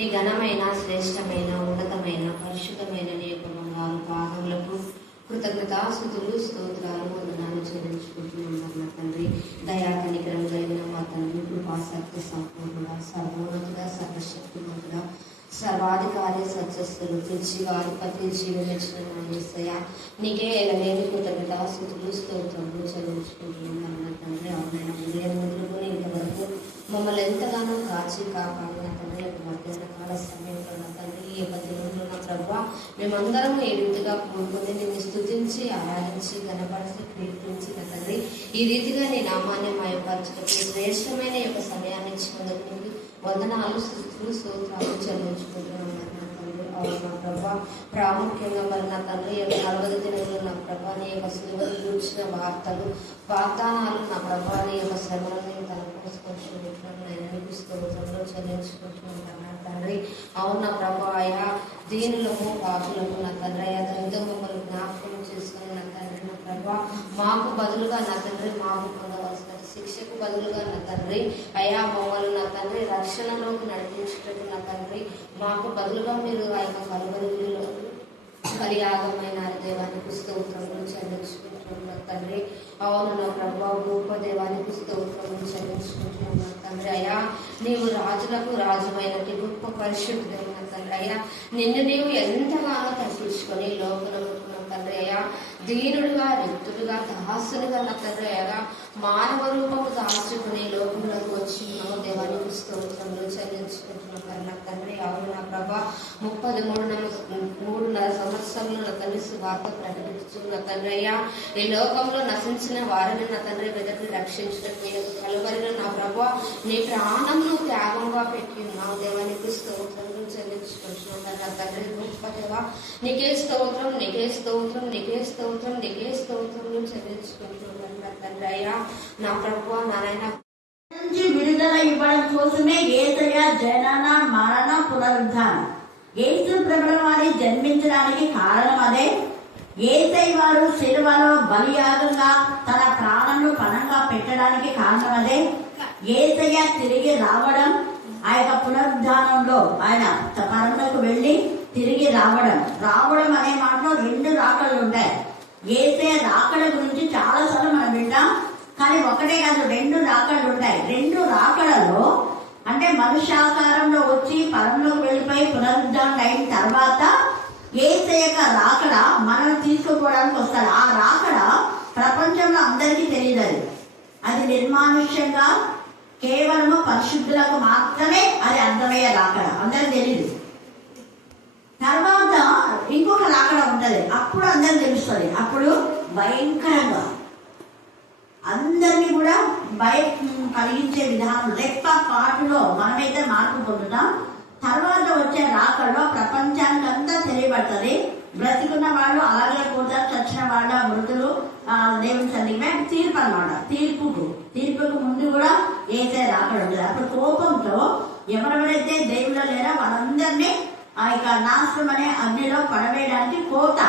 నీ ఘనమైన శ్రేష్టమైన ఉన్నతమైన పరిశుద్ధమైన నీ యొక్క బంగారు పాదములకు కృతజ్ఞతాస్తుతులు స్తోత్రాలు వందనాలు చెల్లించుకుంటున్నాం నా తండ్రి. దయా కనికరం కలిగిన మా తండ్రి, కృపాసక్తి సంపూర్ణుడా, సర్వోన్నతుడా, సర్వశక్తిమంతుడా, సర్వాధికారి సత్యస్థులు పిలిచివాధిపతి జీవమిచ్చిన నా యేసయ్య నీకే ఎలలేని కృతజ్ఞతాస్తుతులు స్తోత్రములు చెల్లించుకుంటున్నాం నా తండ్రి. అవునైనా ఉదయం మొదలుకొని ఇంతవరకు మమ్మల్ని ఎంతగానో కాచి కాపాడిన తండ్రి, మధ్యాహ్న కాల సమయంలో నా తండ్రి, ఈ యొక్క దినంలో నా ప్రభావ మేమందరం ఏ రీతిగా కూడుకొని నిన్ను స్తుతించి ఆరాధించి గణపరిచి కీర్తించి నా తండ్రి, ఈ రీతిగా నీ నామాన్ని మాయపరచుటకు శ్రేష్టమైన యొక్క సమయాన్ని ఇచ్చినందుకు నీకు వందనాలు స్తుతులు స్తోత్రాలు చెల్లించుకుంటున్నాను నా తండ్రి. అవును నా ప్రభా, ప్రాముఖ్యంగా మరి నా తండ్రి యొక్క 40 దినంలో నా ప్రభా నీ యొక్క సిలువను గూర్చిన వార్తలు వాగ్దానాలు నా ప్రభా నీ యొక్క శ్రమలను తలపోసుకొచ్చుకుంటున్నాను నేను స్తోత్రంలో చెల్లించుకుంటున్నాను నా తండ్రి. అవును నా ప్రభా, అయా దీనులకు పాపులకు నా తండ్రి, అయా దైవం మమ్మల్ని జ్ఞాపకం చేసుకుని నా తండ్రి, నా ప్రభా మాకు బదులుగా నా తండ్రి మాకు పొందవలసిన శిక్షకు బదులుగా నా తండ్రి, అయా మమ్మల్ని నా తండ్రి రక్షణలోకి నడిపించుటకు నా తండ్రి మాకు బదులుగా మీరు ఆ యొక్క కలువరిలో బలియాగమైన దేవానికి స్తోత్రములు చెల్లించుకుంటున్నాం నా తండ్రి. అవును నా ప్రభా, గొప్ప దేవానికి స్తోత్రములు చెల్లించుకుంటున్నాం నా తండ్రి. అయ్యా నీవు రాజులకు రాజుమైనటి గొప్ప పరిశుద్ధుడైన తండ్రి, అయ్యా నిన్ను నీవు ఎంతగానో తప్పించుకొని లోకంలో తండ్రి, అయ్యా దీనుడుగా రిక్తుడుగా దాసునిగా నా తండ్రి, అయ్యా మానవ రూపము దాచుకుని లోకంలోకి వచ్చి దేవానికి స్తోత్రములు చెల్లించుకుంటున్నాం నా తండ్రి. అవును నా ప్రభా, 33 సంవత్సరంలో నా తండ్రి సువార్త ప్రకటించున్న తండ్రి, అయ్యా ఈ లోకంలో నశించిన వారిని నా తండ్రి వెదకి రక్షించడం కలువరిలో నా ప్రభా నీ ప్రాణంను త్యాగంగా పెట్టి ఉన్నావు దేవానికి స్తోత్రములు చెల్లించుకుంటున్నాను నా తండ్రి. గొప్ప దేవా నీకే స్తోత్రం, నీకే స్తోత్రం, నీకే స్తోత్రం, నీకే స్తోత్రములు చెల్లించుకుంటున్నాను నా తండ్రి. అయ్యా నా ప్రభా నారాయణ నుంచి విడుదల ఇవ్వడం కోసమే యేసయ్య జనన మరణ పునరుద్ధానం. యేసు ప్రభుల వారి జన్మించడానికి కారణం అదే. యేసయ్య వారు శిలువలో బలియాగంగా తన ప్రాణంను పణంగా పెట్టడానికి కారణం అదే. యేసయ్య తిరిగి రావడం, ఆ యొక్క పునరుద్ధానంలో ఆయన పరంలోకి వెళ్ళి తిరిగి రావడం అనే మాటలో 2 రాకడలు ఉంటాయి. యేసయ్య రాకడ గురించి చాలా సార్లు మనం వింటాం, కానీ ఒకటే కాదు 2 రాకడలు ఉంటాయి. 2 రాకడలో అంటే మనుష్యాకారంలో వచ్చి పరంలోకి వెళ్ళిపోయి పునరుద్ధానం అయిన తర్వాత యేసయ్య యొక్క రాకడ మనం తీసుకుపోవడానికి వస్తాడు. ఆ రాకడ ప్రపంచంలో అందరికీ తెలియదు. అది నిర్మానుష్యంగా కేవలము పరిశుద్ధులకు మాత్రమే అది అర్థమయ్యే రాకడ, అందరికి తెలియదు. తర్వాత ఇంకొక రాకడ ఉంటది, అప్పుడు అందరికి తెలుస్తుంది. అప్పుడు భయంకరంగా అందరినీ కూడా భయం కలిగించే విధానం రెప్ప పాటులో మనమైతే మార్పు పొందుతాం. తర్వాత వచ్చే రాకడలో ప్రపంచానికి అంతా తెలియబడుతుంది. బ్రతికున్న వాళ్ళు అలాగే పోతారు, చచ్చిన వాళ్ళ మృతులు దేవుని సన్నిధిలో తీర్పు అన్నమాట. తీర్పుకు ముందు కూడా ఏసే రాకడ ఉంటుంది. అప్పుడు కోపంతో ఎవరెవరైతే దేవుళ్ళు లేరో వాళ్ళందరినీ ఆ యొక్క నాశనం అనే అగ్నిలో పడవేయడానికి కోత.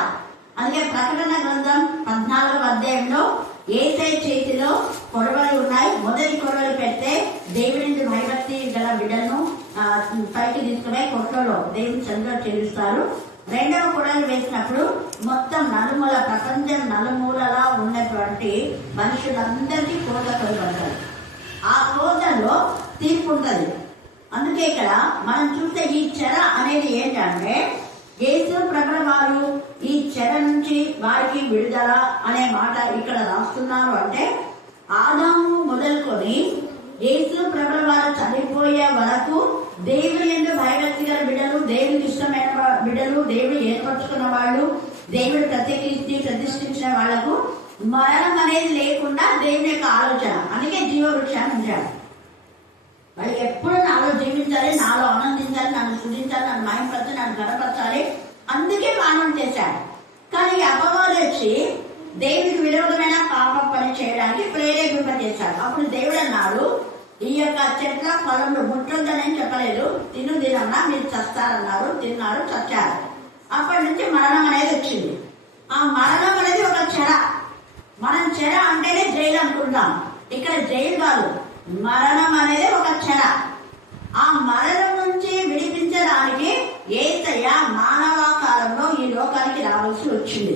అందుకే ప్రకటన గ్రంథం 14వ అధ్యాయంలో యేసయ్య చేతిలో కొడవలు ఉన్నాయి. మొదటి కొడవలు పెడితే దేవుని భయభక్తి గల బిడ్డలను పైకి తీసుకునే కొట్లలో దేవుని చంద్ర చేరుస్తారు. 2వ కొడవలు వేసినప్పుడు మొత్తం నలుమూల ప్రపంచం నలుమూలలా ఉన్నటువంటి మనుషులందరికీ కోత కొడబడతారు. ఆ కోతలో తీర్పు ఉంటుంది. అందుకే ఇక్కడ మనం చూస్తే ఈ చెర అనేది ఏంటంటే యేసు ప్రభుల వారు ఈ చెర నుంచి వారికి విడుదల అనే మాట ఇక్కడ రాస్తున్నారు. అంటే ఆదాము మొదలుకొని యేసు ప్రభుల వారు చనిపోయే వరకు దేవుని యందు భయభక్తి గల బిడ్డలు, దేవునికి ఇష్టమైన బిడ్డలు, దేవుడు ఏర్పరచుకున్న వాళ్ళు, దేవుడు ప్రతిష్ఠించిన వాళ్లకు మరణం అనేది లేకుండా దేవుని యొక్క ఆలోచన. అందుకే జీవవృక్షాన్ని ఉంచాడు. వాళ్ళు ఎప్పుడు నాలో జీవించాలి, నాలో ఆనందించాలి, నన్ను స్తుతించాలి, నన్ను మహిమపరచాలి, నన్ను గణపరచాలి. అందుకే మానవం చేశాడు. కానీ అపవాది వచ్చి దేవుడికి విరోధమైన పాప పని చేయడానికి ప్రేరేపింపజేశాడు. అప్పుడు దేవుడు అన్నాడు, ఈ యొక్క చెట్ల ఫలంలో ముట్టొద్దని చెప్పలేదు, తినన్నా మీరు చస్తారన్నారు. తిన్నారు, చచ్చారు. అప్పటి నుంచి మరణం అనేది వచ్చింది. ఆ మరణం అనేది ఒక చెర. మనం చెర అంటేనే జైలు అనుకుంటాం. ఇక్కడ జైలు కాదు, మరణం అనేది ఒక చెర. ఆ మరణం నుంచి విడిపించే లోకానికి రావాల్సి వచ్చింది.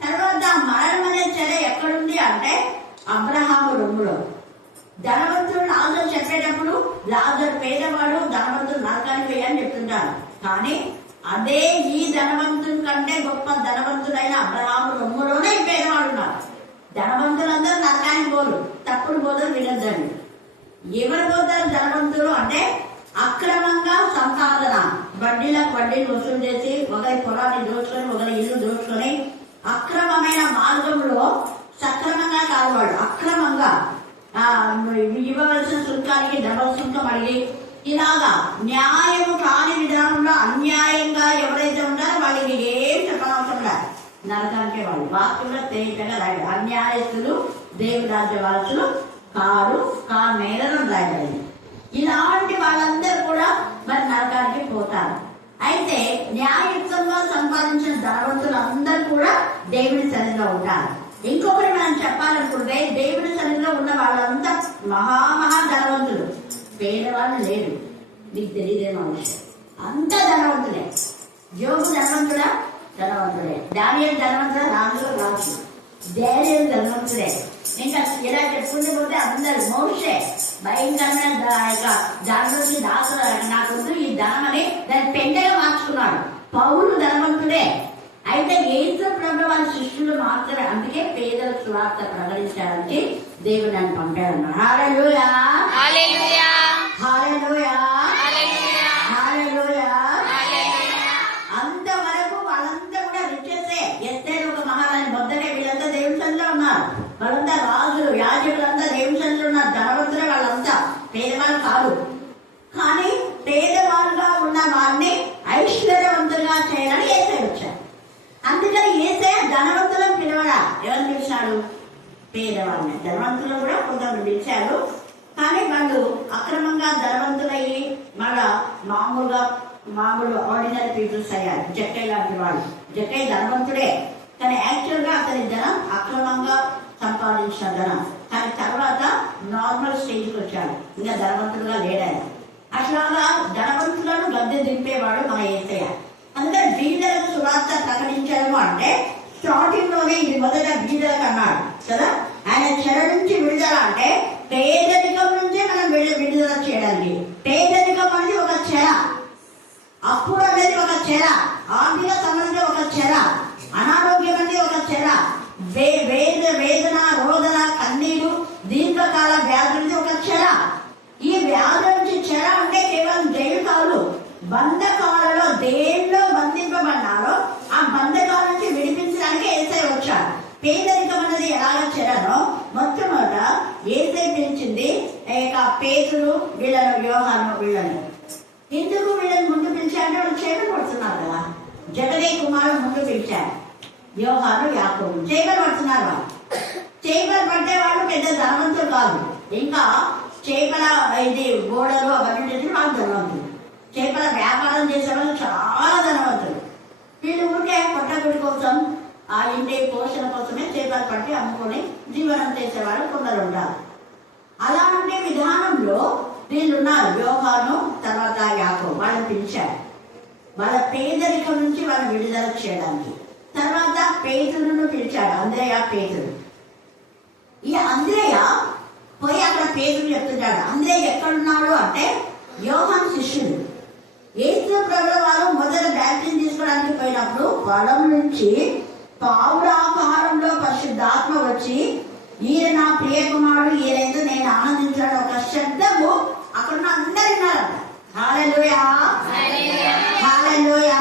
తర్వాత మరణం అనే చెర ఎక్కడుంది అంటే అబ్రహాము రొమ్ములో. ధనవంతుడు లాజరు చెప్పేటప్పుడు లాజరు పేదవాడు, ధనవంతుడు నరకానికి పోయని చెప్తుంటారు. కానీ అదే ఈ ధనవంతుని కంటే గొప్ప ధనవంతుడైన అబ్రహాము రొమ్ములోనే ఈ పేదవాడు ఉన్నారు. ధనవంతులందరూ నరకానికి పోరు, తప్పుడు బోధలు వినొద్దండి. ఎవరు పోతారు ధనవంతులు అంటే అక్రమంగా సంపాదన, వడ్డీలకు వడ్డీలు వసూలు చేసి ఒకరి పొలాన్ని దోచుకొని ఒకరి ఇల్లు దోచుకొని అక్రమమైన మార్గంలో సక్రమంగా కాదు వాళ్ళు అక్రమంగా ఇవ్వవలసిన సుంకానికి డబల్ సుంకం అడిగి ఇలాగా న్యాయము కాని విధానంలో అన్యాయంగా ఎవరైతే ఉన్నారో వాళ్ళకి ఏం చెప్పనవసరం లేదు, నరకానికే వాళ్ళు. వాక్యంలో తేలికగా రాయడు అన్యాయస్తులు దేవుడి రాజ్య వారసులు కారు నేలను రాయబడింది. ఇలాంటి వాళ్ళందరూ కూడా మరి నరకానికి పోతారు. అయితే న్యాయయుక్తంగా సంపాదించిన ధనవంతులు అందరూ కూడా దేవుడి సన్నిధిలో ఉంటారు. ఇంకొకటి మనం చెప్పాలనుకుంటే దేవుడి సన్నిధిలో ఉన్న వాళ్ళంతా మహా ధనవంతులు, పేదవాళ్ళు లేరు. మీకు తెలియదేమో విషయం, అంత ధనవంతులే. యోగు ధనవంతుడా? ధనవంతుడే. దానియేలు ధనవంతుడా? రాజులో రాజు. ధైర్యం ధనవంతుడే. ఇంకా ఇలా చెప్పుకుంటూ పోతే అందరు మోషే భయంకరమైన దాని నుంచి దాసులు నాకుంటూ ఈ ధనం అని దాన్ని పెండగా మార్చుకున్నాడు. పౌలు ధనవంతుడే. అయితే యేసు ప్రభు వాళ్ళ శిష్యులు మాత్రమే, అందుకే పేదల సువార్త ప్రకటించడానికి దేవుడు నన్ను పంపాడన్నాడు. హల్లెలూయా, హల్లెలూయా, హల్లెలూయా, హల్లెలూయా. అంతవరకు వాళ్ళంతా కూడా రిచెసే. ఎస్తేరు ఒక మహారాణి మొదటే వీళ్ళంతా దేవుడి సన్నిధిలో ఉన్నారు. వాళ్ళంతా రాజులు, యాజకులంతా దేవుడి సన్నిధిలో ఉన్నారు. ధనవంతులే వాళ్ళంతా, పేదవాళ్ళు కాదు. కానీ పేదవాళ్ళుగా ఉన్న వారిని ఐశ్వర్యవంతులుగా చేయాలని యేసయ్య వచ్చారు. అందుకని యేసయ్య ధనవంతులను పిలవడా? ఎవరు పిలిచాడు? పేదవాళ్ళని. ధనవంతులు కూడా కొంతమంది పిలిచారు, కానీ వాళ్ళు అక్రమంగా ధనవంతులయ్యి మళ్ళా మామూలు ఆర్డినరీ పీపుల్స్ అయ్యారు. జక్కయ్య లాంటి వాళ్ళు. జక్కయ్య ధనవంతుడే, కానీ యాక్చువల్ గా అతని ధనం అక్రమంగా సంపాదించిన ధనం. కానీ తర్వాత నార్మల్ స్టేజ్కి వచ్చాడు, ఇంకా ధనవంతులుగా లేడాడు. అట్లాగా ధనవంతులను గద్దె దింపేవాడు మన యేసయ్య. అందుకని బీదలకు సువార్త ప్రకటించారు అంటే స్టార్టింగ్ లోనే ఇది మొదట బీదలకు అన్నాడు కదా. ఆయన చెర నుంచి విడుదల అంటే పేదరికం నుంచే మనం విడుదల చేయడానికి. పేదరికం అనేది ఒక చెర, అప్పుడు అనేది ఒక చెర, ఆర్థిక సమస్య ఒక చెర, అనారోగ్యం అనేది ఒక చెర, వేదన రోదన కన్నీరు దీర్ఘకాల వ్యాధి నుంచి ఒక చెర. ఈ వ్యాధి నుంచి చెర అంటే కేవలం జైలు కాదు, బంధకాలలో దేనిలో బంధింపబడ్డారో ఆ బంధకాల నుంచి విడిపించడానికి యేసయ్య వచ్చాడు. పేదరికం అనేది ఎలాగ చెరనో మొట్టమొదట యేసయ్య పిలిచింది పేతురు వీళ్ళను, యోహాను వీళ్ళని. ఎందుకు వీళ్ళని ముందు పిలిచారంటే వాళ్ళు చేపలు పడుతున్నారు కదా. జగదే కుమారుడు ముందు పిలిచారు, యోహాను యాకోబు చేపలు పడుతున్నారు. వాళ్ళు చేపలు పట్టే వాళ్ళు పెద్ద ధనవంతులు కాదు. ఇంకా చేపల ఇది గోడలు అవన్నీ వాళ్ళు ధనవంతులు. చేపల వ్యాపారం చేసేవాళ్ళు చాలా ధనవంతులు. వీళ్ళు ఊరికే పొట్టగుడి కోసం ఆ ఇంటి పోషణ కోసమే చేపలు పట్టి అమ్ముకొని జీవనం చేసేవాళ్ళు కొందరు ఉంటారు. అలాంటి విధానంలో వీళ్ళున్నారు, యోహాను తర్వాత యాకోబు. వాళ్ళని పిలిచారు వాళ్ళ పేదరికం నుంచి వాళ్ళని విడుదల చేయడానికి. తర్వాత పేతురును పిలిచాడు, అంద్రేయ పేతురు. ఈ అంద్రేయ పోయి అక్కడ పేతురు చెప్తున్నాడు. అంద్రేయ ఎక్కడున్నాడు అంటే యోహాను శిష్యుడు. యేసు ప్రభువు వారు మొదట బ్యాప్టిజం తీసుకోవడానికి పోయినప్పుడు పొలం నుంచి పావురాకారంలో పరిశుద్ధాత్మ వచ్చి ఈయన నా ప్రియ కుమారుడు, ఈయన నేను ఆనందించాడు ఒక శబ్దము అక్కడ అందరు విన్నారంట. హల్లెలూయా, హల్లెలూయా,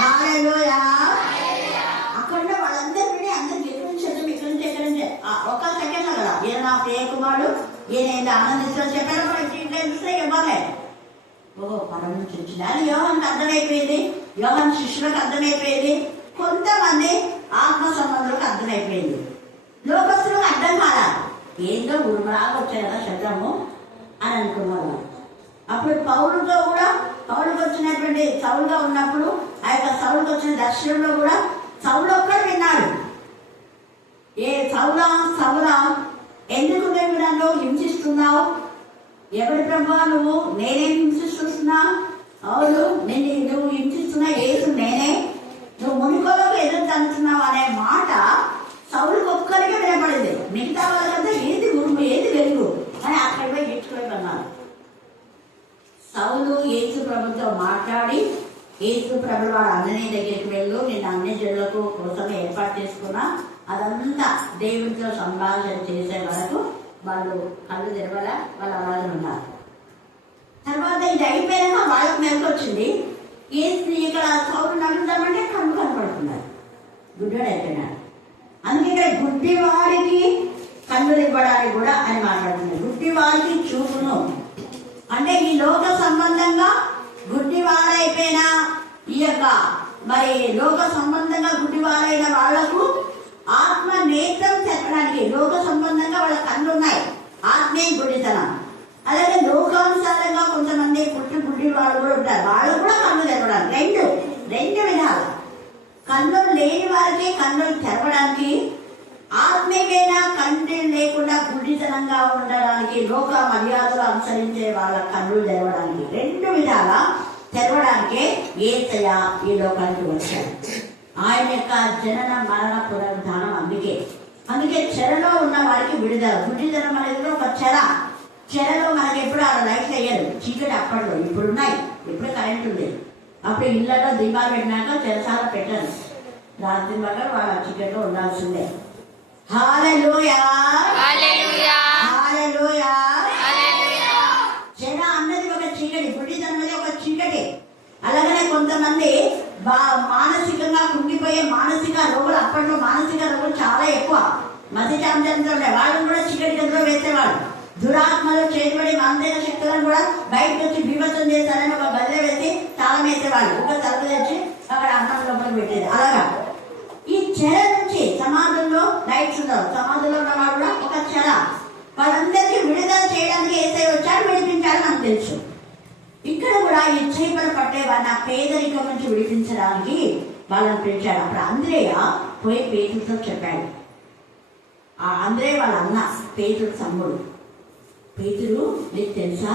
హల్లెలూయా. అక్కడ వాళ్ళందరూ విని అందరికి ఎక్కడి నుంచి ఇక్కడ నుంచి ఎక్కడి నుంచి ఒక సెకండ్ కదా ఈయన నా ప్రియ కుమారుడు, ఈయన ఆనందించాడు చెప్పారు. ఇవ్వలే, ఓహో పరం నుంచి వచ్చింది అని యోహానికి అర్థమైపోయింది, యోహాన్ శిష్యులకు అర్థమైపోయింది, కొంతమంది ఆత్మ సంబంధులకు అర్థమైపోయింది. లోకస్తులకు అర్థం కాదా, ఏందో ఉరుమలాగా వచ్చాయి కదా శబ్దము అని అనుకున్నారు. అప్పుడు పౌలుతో కూడా, పౌలుకు వచ్చినటువంటి సౌలుగా ఉన్నప్పుడు ఆ యొక్క సౌలుకు వచ్చిన దర్శనంలో కూడా సౌలు ఒక్కడు విన్నాడు. ఏ సౌలా సౌలా ఎందుకు మేము నన్ను హింసిస్తున్నావు? ఎవరి ప్రభు నువ్వు? నేనే హింసిస్తున్నా? అవును నువ్వు హింసిస్తున్నా యేసు నేనే. సౌలు యేసు ప్రభుతో మాట్లాడి యేసు ప్రభు వాడు అన్నని దగ్గరికి వెళ్ళు, నేను అన్ని జనులకు కోసం ఏర్పాటు చేసుకున్నా, అదంతా దేవుడితో సంభాషణ చేసే వరకు వాళ్ళు కళ్ళు తెరవల, వాళ్ళు అలాగే ఉన్నారు. తర్వాత ఇది అయిపోయాక వాళ్ళకి మెలకు వచ్చింది, ఇక్కడ సౌలు నడుద్దామంటే కళ్ళు కనపడుతున్నారు, గుడ్డోడు అయిపోయినాడు. అందుకే ఇక్కడ గుడ్డివాడికి కన్నులు ఇవ్వడానికి కూడా అని మాట్లాడుతుంది. గుడ్డివాడికి చూపును అంటే ఈ లోక సంబంధంగా గుడ్డివాడైపోయిన ఈ యొక్క మరి లోక సంబంధంగా గుడ్డివాడైన వాళ్లకు ఆత్మ నేత్రం చెప్పడానికి లోక సంబంధంగా వాళ్ళ కళ్ళు ఉన్నాయి, ఆత్మీయ గుడితనం. అలాగే లోకానుసారంగా కొంతమంది గుడ్డి వాళ్ళు కూడా ఉంటారు, వాళ్ళు కూడా కళ్ళు తెరవడానికి రెండు విధాలు. కళ్ళు లేని వారికి కళ్ళు తెరవడానికి, ఆత్మీయమైన కంటి లేకుండా గుడ్డితనంగా ఉండడానికి, లోక మర్యాదలు అనుసరించే వాళ్ళ కళ్ళు తెరవడానికి, రెండు విధాల తెరవడానికే యేసయ్య ఈ లోకానికి వచ్చాడు. ఆయన యొక్క జనన మరణ పునరుద్ధానం అందుకే చెరలో ఉన్న వారికి విడుదల. గుడ్డితనం అనేది ఒక చెరలో మనకి ఎప్పుడు అలా లైట్ అయ్యారు, చీకటి అప్పట్లో, ఇప్పుడు ఉన్నాయి, ఇప్పుడు కరెంట్ ఉంది. అప్పుడు ఇళ్లలో దీపాలు పెట్టినాక చెరసాల పెట్టరు, రాత్రి వల్ల వాళ్ళ చీకట్లో ఉండాల్సిందే. హల్లెలూయా హల్లెలూయా హల్లెలూయా. చెర అన్నది ఒక చీకటి, గుడ్డితనం అనేది ఒక చీకటి. అలాగనే కొంతమంది మానసికంగా కుంగిపోయే మానసిక రోగులు, అప్పట్లో మానసిక రోగులు చాలా ఎక్కువ, మధ్య చాంద్రంతో ఉండే వాళ్ళని కూడా చీకటి గదిలో వేసేవాళ్ళు. దురాత్మలు చేతిబడి మాంత్రిక శక్తులను కూడా బయటకు వచ్చి బీభత్సం చేస్తారని ఒక గదిలో వేసి తాళం వేసేవాళ్ళు, ఒక తలుపు తెచ్చి అక్కడ అన్నం లోపలికి పెట్టేది. అలాగా ఈ చెర నుంచి సమాధుల్లో లైట్స్ ఉండవు, సమాధుల్లో ఉన్న వాళ్ళు కూడా ఒక చెర, వాళ్ళందరికీ విడుదల చేయడానికి యేసయ్య వచ్చాడు, విడిపించాలని నాకు తెలుసు. ఇక్కడ కూడా ఈ చేపలు పట్టే వాళ్ళ పేదరికం నుంచి విడిపించడానికి వాళ్ళని పిలిచాడు. అప్పుడు అంద్రేయ పోయి పేతురుతో చెప్పాడు. ఆ అంద్రేయ వాళ్ళ అన్న పేతురు తమ్ముడు. పేతురు నీకు తెలుసా,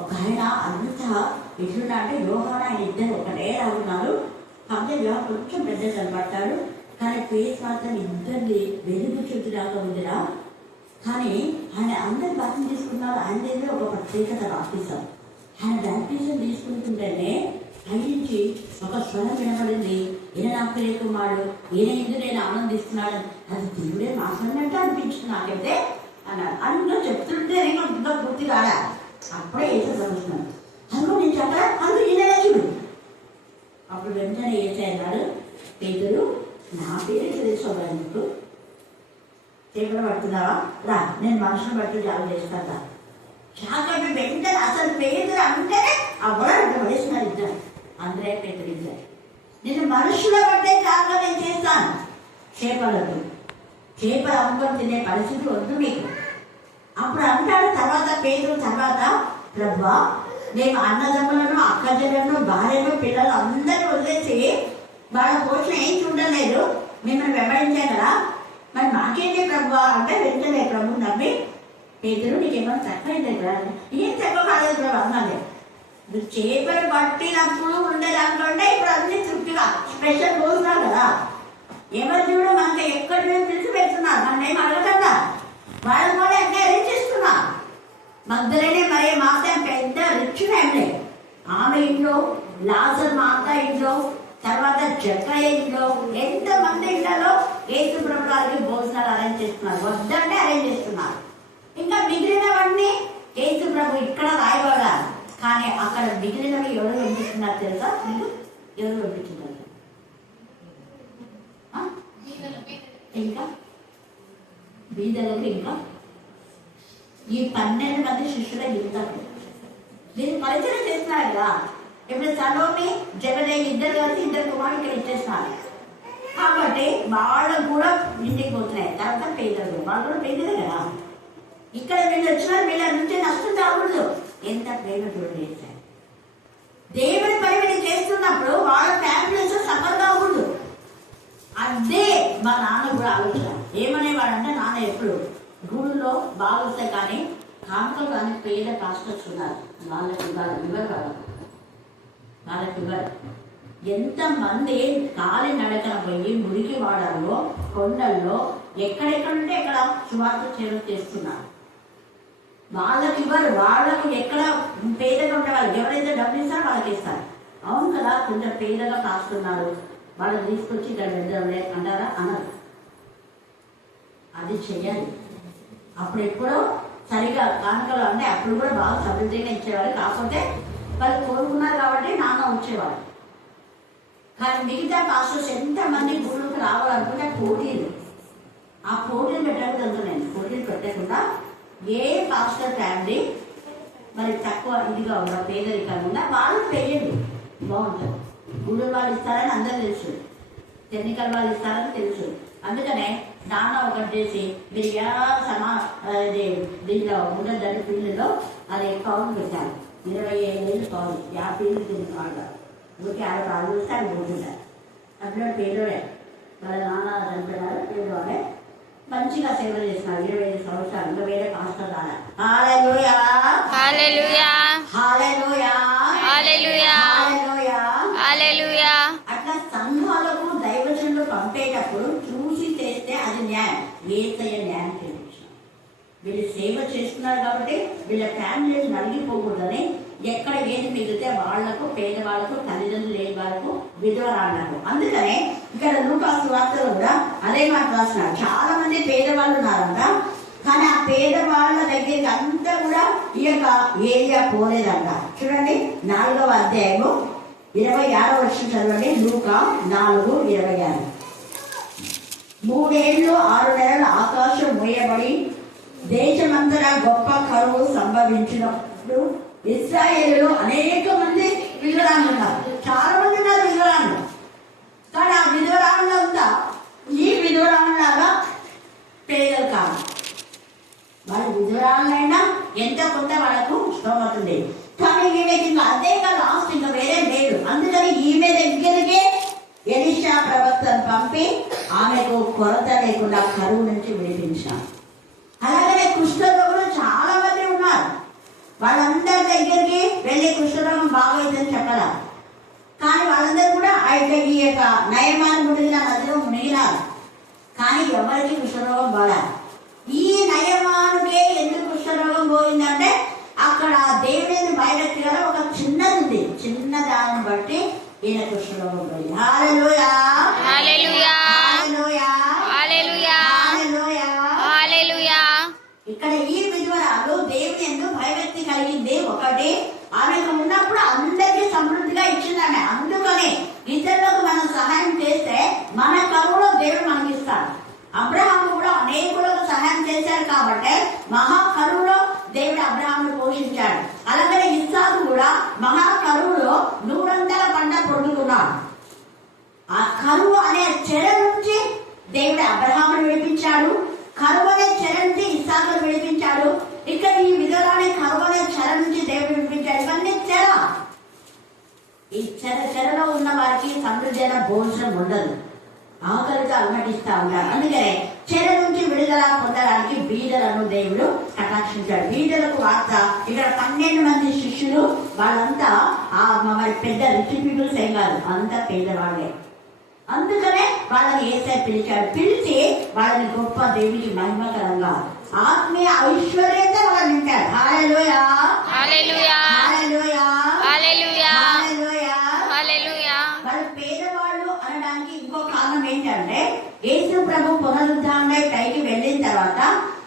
ఒక ఆయన అంత ఎట్లున్నా అంటే యోహాను ఆయన ఇద్దరు ఒకటే ఉన్నారు, కాకపోతే యోహా కొంచెం పెద్ద కనపడతాడు, కానీ పేరు మాత్రం ఇద్దరిని వెలుగు చుట్టుదాకా ఉందిరా. కానీ ఆయన అందరి బాధ్యం తీసుకున్నారు, ఆయన దగ్గర ఒక ప్రత్యేకత రాపిస్తాం. ఆయన బ్యాప్టిజం తీసుకుంటుంటేనే పైనుంచి ఒక స్వరం వినబడింది, ఈయన నా ప్రియ కుమారుడు, ఈయన ఎందుకు నేను ఆనందిస్తున్నాడు, అది దేవుడే మాట్లాడినట్టు అనిపించింది నాకైతే అన్నాడు. అందులో చెప్తుంటే నేను ఇంకా పూర్తి కాదా, అప్పుడే ఏసయ్య చదువుతున్నాను, అందులో నేను చెప్పరా, అందులో ఈయన చూడు. అప్పుడు వెంటనే ఏసయ్య అన్నాడు, పేతురు నా పేరు తెలుసుకోవాలి, నీకు చేపలు పడుతున్నావా, రా నేను మనుషులు బట్టి జాబు చేస్తాను. కాబట్టి వెంటనే అసలు పేదలు అంటేనే అవ్వడం పడేస్తున్నారు ఇద్దరు, అందరే పేదలు ఇద్దరు. నేను మనుషుల బట్టే జాబులో నేను చేస్తాను, చేపలు అమ్ముకొని తినే పరిస్థితి వద్దు మీకు. అప్పుడు అంటాడు తర్వాత పేదలు, తర్వాత ప్రభువా మేము అన్నదమ్ములను అక్కజలను భార్యను పిల్లలు అందరినీ వదిలేసి వాళ్ళ పోషణ ఏం చూడలేదు, మిమ్మల్ని వెంబడించాం కదా, మరి మాకేంటి ప్రభువా అంటే వెంటనే ప్రభు నమ్మి, పేదలు నీకేమన్నా తక్కువైంది కదా, ఏం తక్కువ కాలేదు ప్రభు అన్నాలే. నువ్వు చేపలు పట్టినప్పుడు ఉండే దాంట్లో ఇప్పుడు అన్ని తృప్తిగా స్పెషల్ పోతున్నావు కదా, ఎవరు చూడ మనకి ఎక్కడ పిలిచి పెడుతున్నారు, మనం ఏం అడగకుండా వాళ్ళని కూడా ఎక్కడ అరేంజ్ చేస్తున్నా. మగ్దలేనే మరి మాత్రం పెద్ద రిచ్ ఫ్యామిలీ, ఆమె ఇంట్లో లాజర్ మాత ఇంట్లో, తర్వాత జక్కయ్య ఇంట్లో, ఎంతమంది ఇళ్లలో యేసు ప్రభు గారికి భోజనాలు అరేంజ్ చేస్తున్నారు, వద్దంటే అరేంజ్ చేస్తున్నారు. ఇంకా మిగిలినవన్నీ యేసు ప్రభు ఇక్కడ రాయబడాలి, కానీ అక్కడ మిగిలినవి ఎవరు పంపిస్తున్నారు తెలుసా మీకు, ఎవరు పంపించున్నారు? ఇంకా బీదలకు, ఇంకా ఈ 12 మంది శిష్యుల యువతకు దీన్ని పరిచయం చేస్తున్నారు కదా. ఇప్పుడు సలోమి జబదయి ఇద్దరు కలిసి ఇద్దరు కుమారులు ఇక్కడ ఇచ్చేస్తున్నారు కాబట్టి వాళ్ళు కూడా ఇంటికి పోతున్నాయి. తర్వాత పేదలు, వాళ్ళు కూడా పేదలే కదా. ఇక్కడ వీళ్ళు వచ్చిన వీళ్ళ నుంచి నష్టం రాకూడదు, ఎంత ప్రేమ చూడండి. దేవుడి పని వీళ్ళు చేస్తున్నప్పుడు వాళ్ళ ఫ్యామిలీస్ సఫర్ కాకూడదు. అదే మా నాన్న కూడా ఆలోచన. ఏమనేవాడంటే నాన్న ఎప్పుడు గుళ్ళో బాగా వస్తాయి కానీ కాంతలు కానీ పేద పాస్టర్స్ ఉన్నారు, వాళ్ళకి ఇవ్వరు. ఎంతమంది కాలి నడకన పోయి మురికి వాడల్లో, కొండల్లో ఎక్కడెక్కడుంటే ఎక్కడ సువార్త చేరువ చేస్తున్నారు. వాళ్ళకి ఇవ్వరు. వాళ్ళకు ఎక్కడ పేదగా ఉంటే వాళ్ళకి ఎవరైతే డబ్బులు ఇస్తారో వాళ్ళకి ఇస్తారు. అవును కదా, కొంచెం పేదగా కాస్తున్నారు, వాళ్ళని తీసుకొచ్చి ఇక్కడ వెళ్దాంలే అంటారా? అనరు. అది చెయ్యాలి. అప్పుడు ఎప్పుడో సరిగా కానుకలు అంటే అప్పుడు కూడా బాగా సమృద్ధిగా ఇచ్చేవారు. కాకపోతే వాళ్ళు కోరుకున్నారు కాబట్టి నాన్న వచ్చేవారు. కానీ మిగతా పాస్టర్స్ ఎంతమంది గుళ్ళకి రావాలనుకుంటే పోటీలు, ఆ పోటీలు పెట్టకూడదు. నేను పోటీలు పెట్టకుండా ఏ పాస్టర్ ఫ్యామిలీ మరి తక్కువ ఇదిగా ఉన్న పేదరికంగా వాళ్ళు పెయ్యండి, బాగుంటుంది. గుళ్ళు వాళ్ళు ఇస్తారని అందరూ తెలుసు, టెక్నికల్ వాళ్ళు ఇస్తారని తెలుసు. అందుకనే నాన్న ఒకటి చేసి మీరు దీంట్లో ఉండద్దని ఫీల్డ్లో అది కౌలు పెట్టాలి. 25,000 కౌలు, 50 తిని కాదు ఊరికి 6 చూస్తే అది పోతుంటారు. అప్పుడు పేదోడే, వాళ్ళ నాన్న చనిపోయినారు, పేదోడే మంచిగా సేవలు చేస్తున్నారు. 25 సంవత్సరాలు. ఇంకా వేరే పాస్టర్ రాలే. హల్లెలూయా, హల్లెలూయా, హల్లెలూయా, హల్లెలూయా, హల్లెలూయా, హల్లెలూయా. అట్లా సంఘాలకు దైవజనులు పంపేటప్పుడు చూసి చేస్తే అది న్యాయం. యేసయ్య న్యాయం చేయించాం. వీళ్ళు సేవ చేస్తున్నారు కాబట్టి వీళ్ళ ఫ్యామిలీని నలిగిపోకూడదని ఎక్కడ ఏది మిగిలితే వాళ్లకు, పేదవాళ్లకు, తల్లిదండ్రులు లేని వాళ్ళకు, విధవరాళ్లకు. అందుకనే ఇక్కడ లూకా సువార్తలో కూడా అదే మాట రాస్తున్నారు. చాలా మంది పేదవాళ్ళు ఉన్నారంట, కానీ ఆ పేదవాళ్ళ దగ్గరికి అంతా కూడా ఈ యొక్క ఏరియా పోలేదంట. చూడండి 4వ అధ్యాయము 26వ వర్షం చదవండి. లూకా 4:26. 3 ఏళ్ళు 6 నెలలు ఆకాశం మూయబడి దేశమంతటా గొప్ప కరువు సంభవించినప్పుడు ఇశ్రాయేలులో అనేక మంది విధవరాలు ఉన్నారు. చాలా మంది ఉన్నారు విధవరాలు. కానీ ఆ విధవరాలంతా ఈ విధవరాలాగా పేదలు కాదు. వాళ్ళ విధవరాలైనా ఎంత కొంత వాళ్ళకు స్తోమతుంది. కానీ ఈమెకి ఇంకా అదేగా లాస్ట్ ఇంకా వేరే లేదు. అందుకని ఈమె దగ్గరికే ఎలీషా ప్రవక్తను పంపి ఆమెకు కొరత లేకుండా కరువు నుంచి విడిపించాం. అలాగనే కుష్ఠరోగులు చాలా మంది ఉన్నారు. వాళ్ళందరి దగ్గరికి వెళ్ళి కుష్ఠరోగం బాగైతుందని చెప్పరా, కానీ వాళ్ళందరూ కూడా ఈ యొక్క నయమాన్ని మునిగిన నదిలో మునిగినారు. కానీ ఎవరికి కుష్ఠరోగం పోలే. ఈ నయమానుకే ఎందుకు కుష్ఠరోగం పోయిందంటే అక్కడ దేవుడిని బయటకి ఒక చిన్నది ఉంది, చిన్న దాన్ని బట్టి ఈయన కుష్ఠరోగం పోయింది. హల్లెలూయా, హల్లెలూయా, హల్లెలూయా, హల్లెలూయా, హల్లెలూయా, హల్లెలూయా. ఇక్కడ ఈ విధవరాలు దేవుని ఎందుకు భయభక్తి కలిగింది. ఒకటి, ఆమెకు ఉన్నప్పుడు అందరికీ సమృద్ధిగా ఇచ్చింది ఆమె. అందుకని ఇతరులకు మనం సహాయం చేస్తే మన కరువులో దేవుడు మనకి ఇస్తాడు. అబ్రహాము కూడా అనేకులకు సహాయం చేశారు కాబట్టి మహా కరువులో దేవుడు అబ్రహామును పోషించాడు. అలాగే ఇస్సాకు కూడా మహా కరువులో 100 పంట పొందుకున్నాడు. ఆ కరువు అనే చెర నుంచి దేవుడు అబ్రహామును విడిపించాడు. కరువు అనే చెర నుంచి ఇస్సాకును విడిపించాడు. ఇక్కడ ఈ విధంగానే కరువు అనే చెర నుంచి దేవుడు విడిపించాడు. ఇవన్నీ చెర. ఈ చెరలో ఉన్న వారికి సమృద్ధి అయిన భోజనం ఉండదు, ఆకలితో అలమటిస్తా ఉంటారు. అందుకనే చెర నుంచి విడుదల పొందడానికి బీదలను దేవుడు కటాక్షించాడు. బీదలకు వార్త ఇక్కడ 12 మంది శిష్యులు, వాళ్ళంతా మరి పెద్ద రిచ్ పీపుల్స్ ఏం కాదు, అంతా పేదవాళ్ళే. అందుకనే వాళ్ళని యేసయ్య పిలిచాడు. పిలిచి వాళ్ళని గొప్ప దేవునికి మహిమకరంగా ఆత్మీయ ఐశ్వర్యంతో వాళ్ళని నింపాడు. హల్లెలూయా, హల్లెలూయా, హల్లెలూయా, హల్లెలూయా, హల్లెలూయా, హల్లెలూయా. వాళ్ళు పేదవాళ్ళు అనడానికి ఇంకో కారణం ఏంటంటే యేసు ప్రభు పునరుద్ధారణై పైకి వెళ్ళిన తర్వాత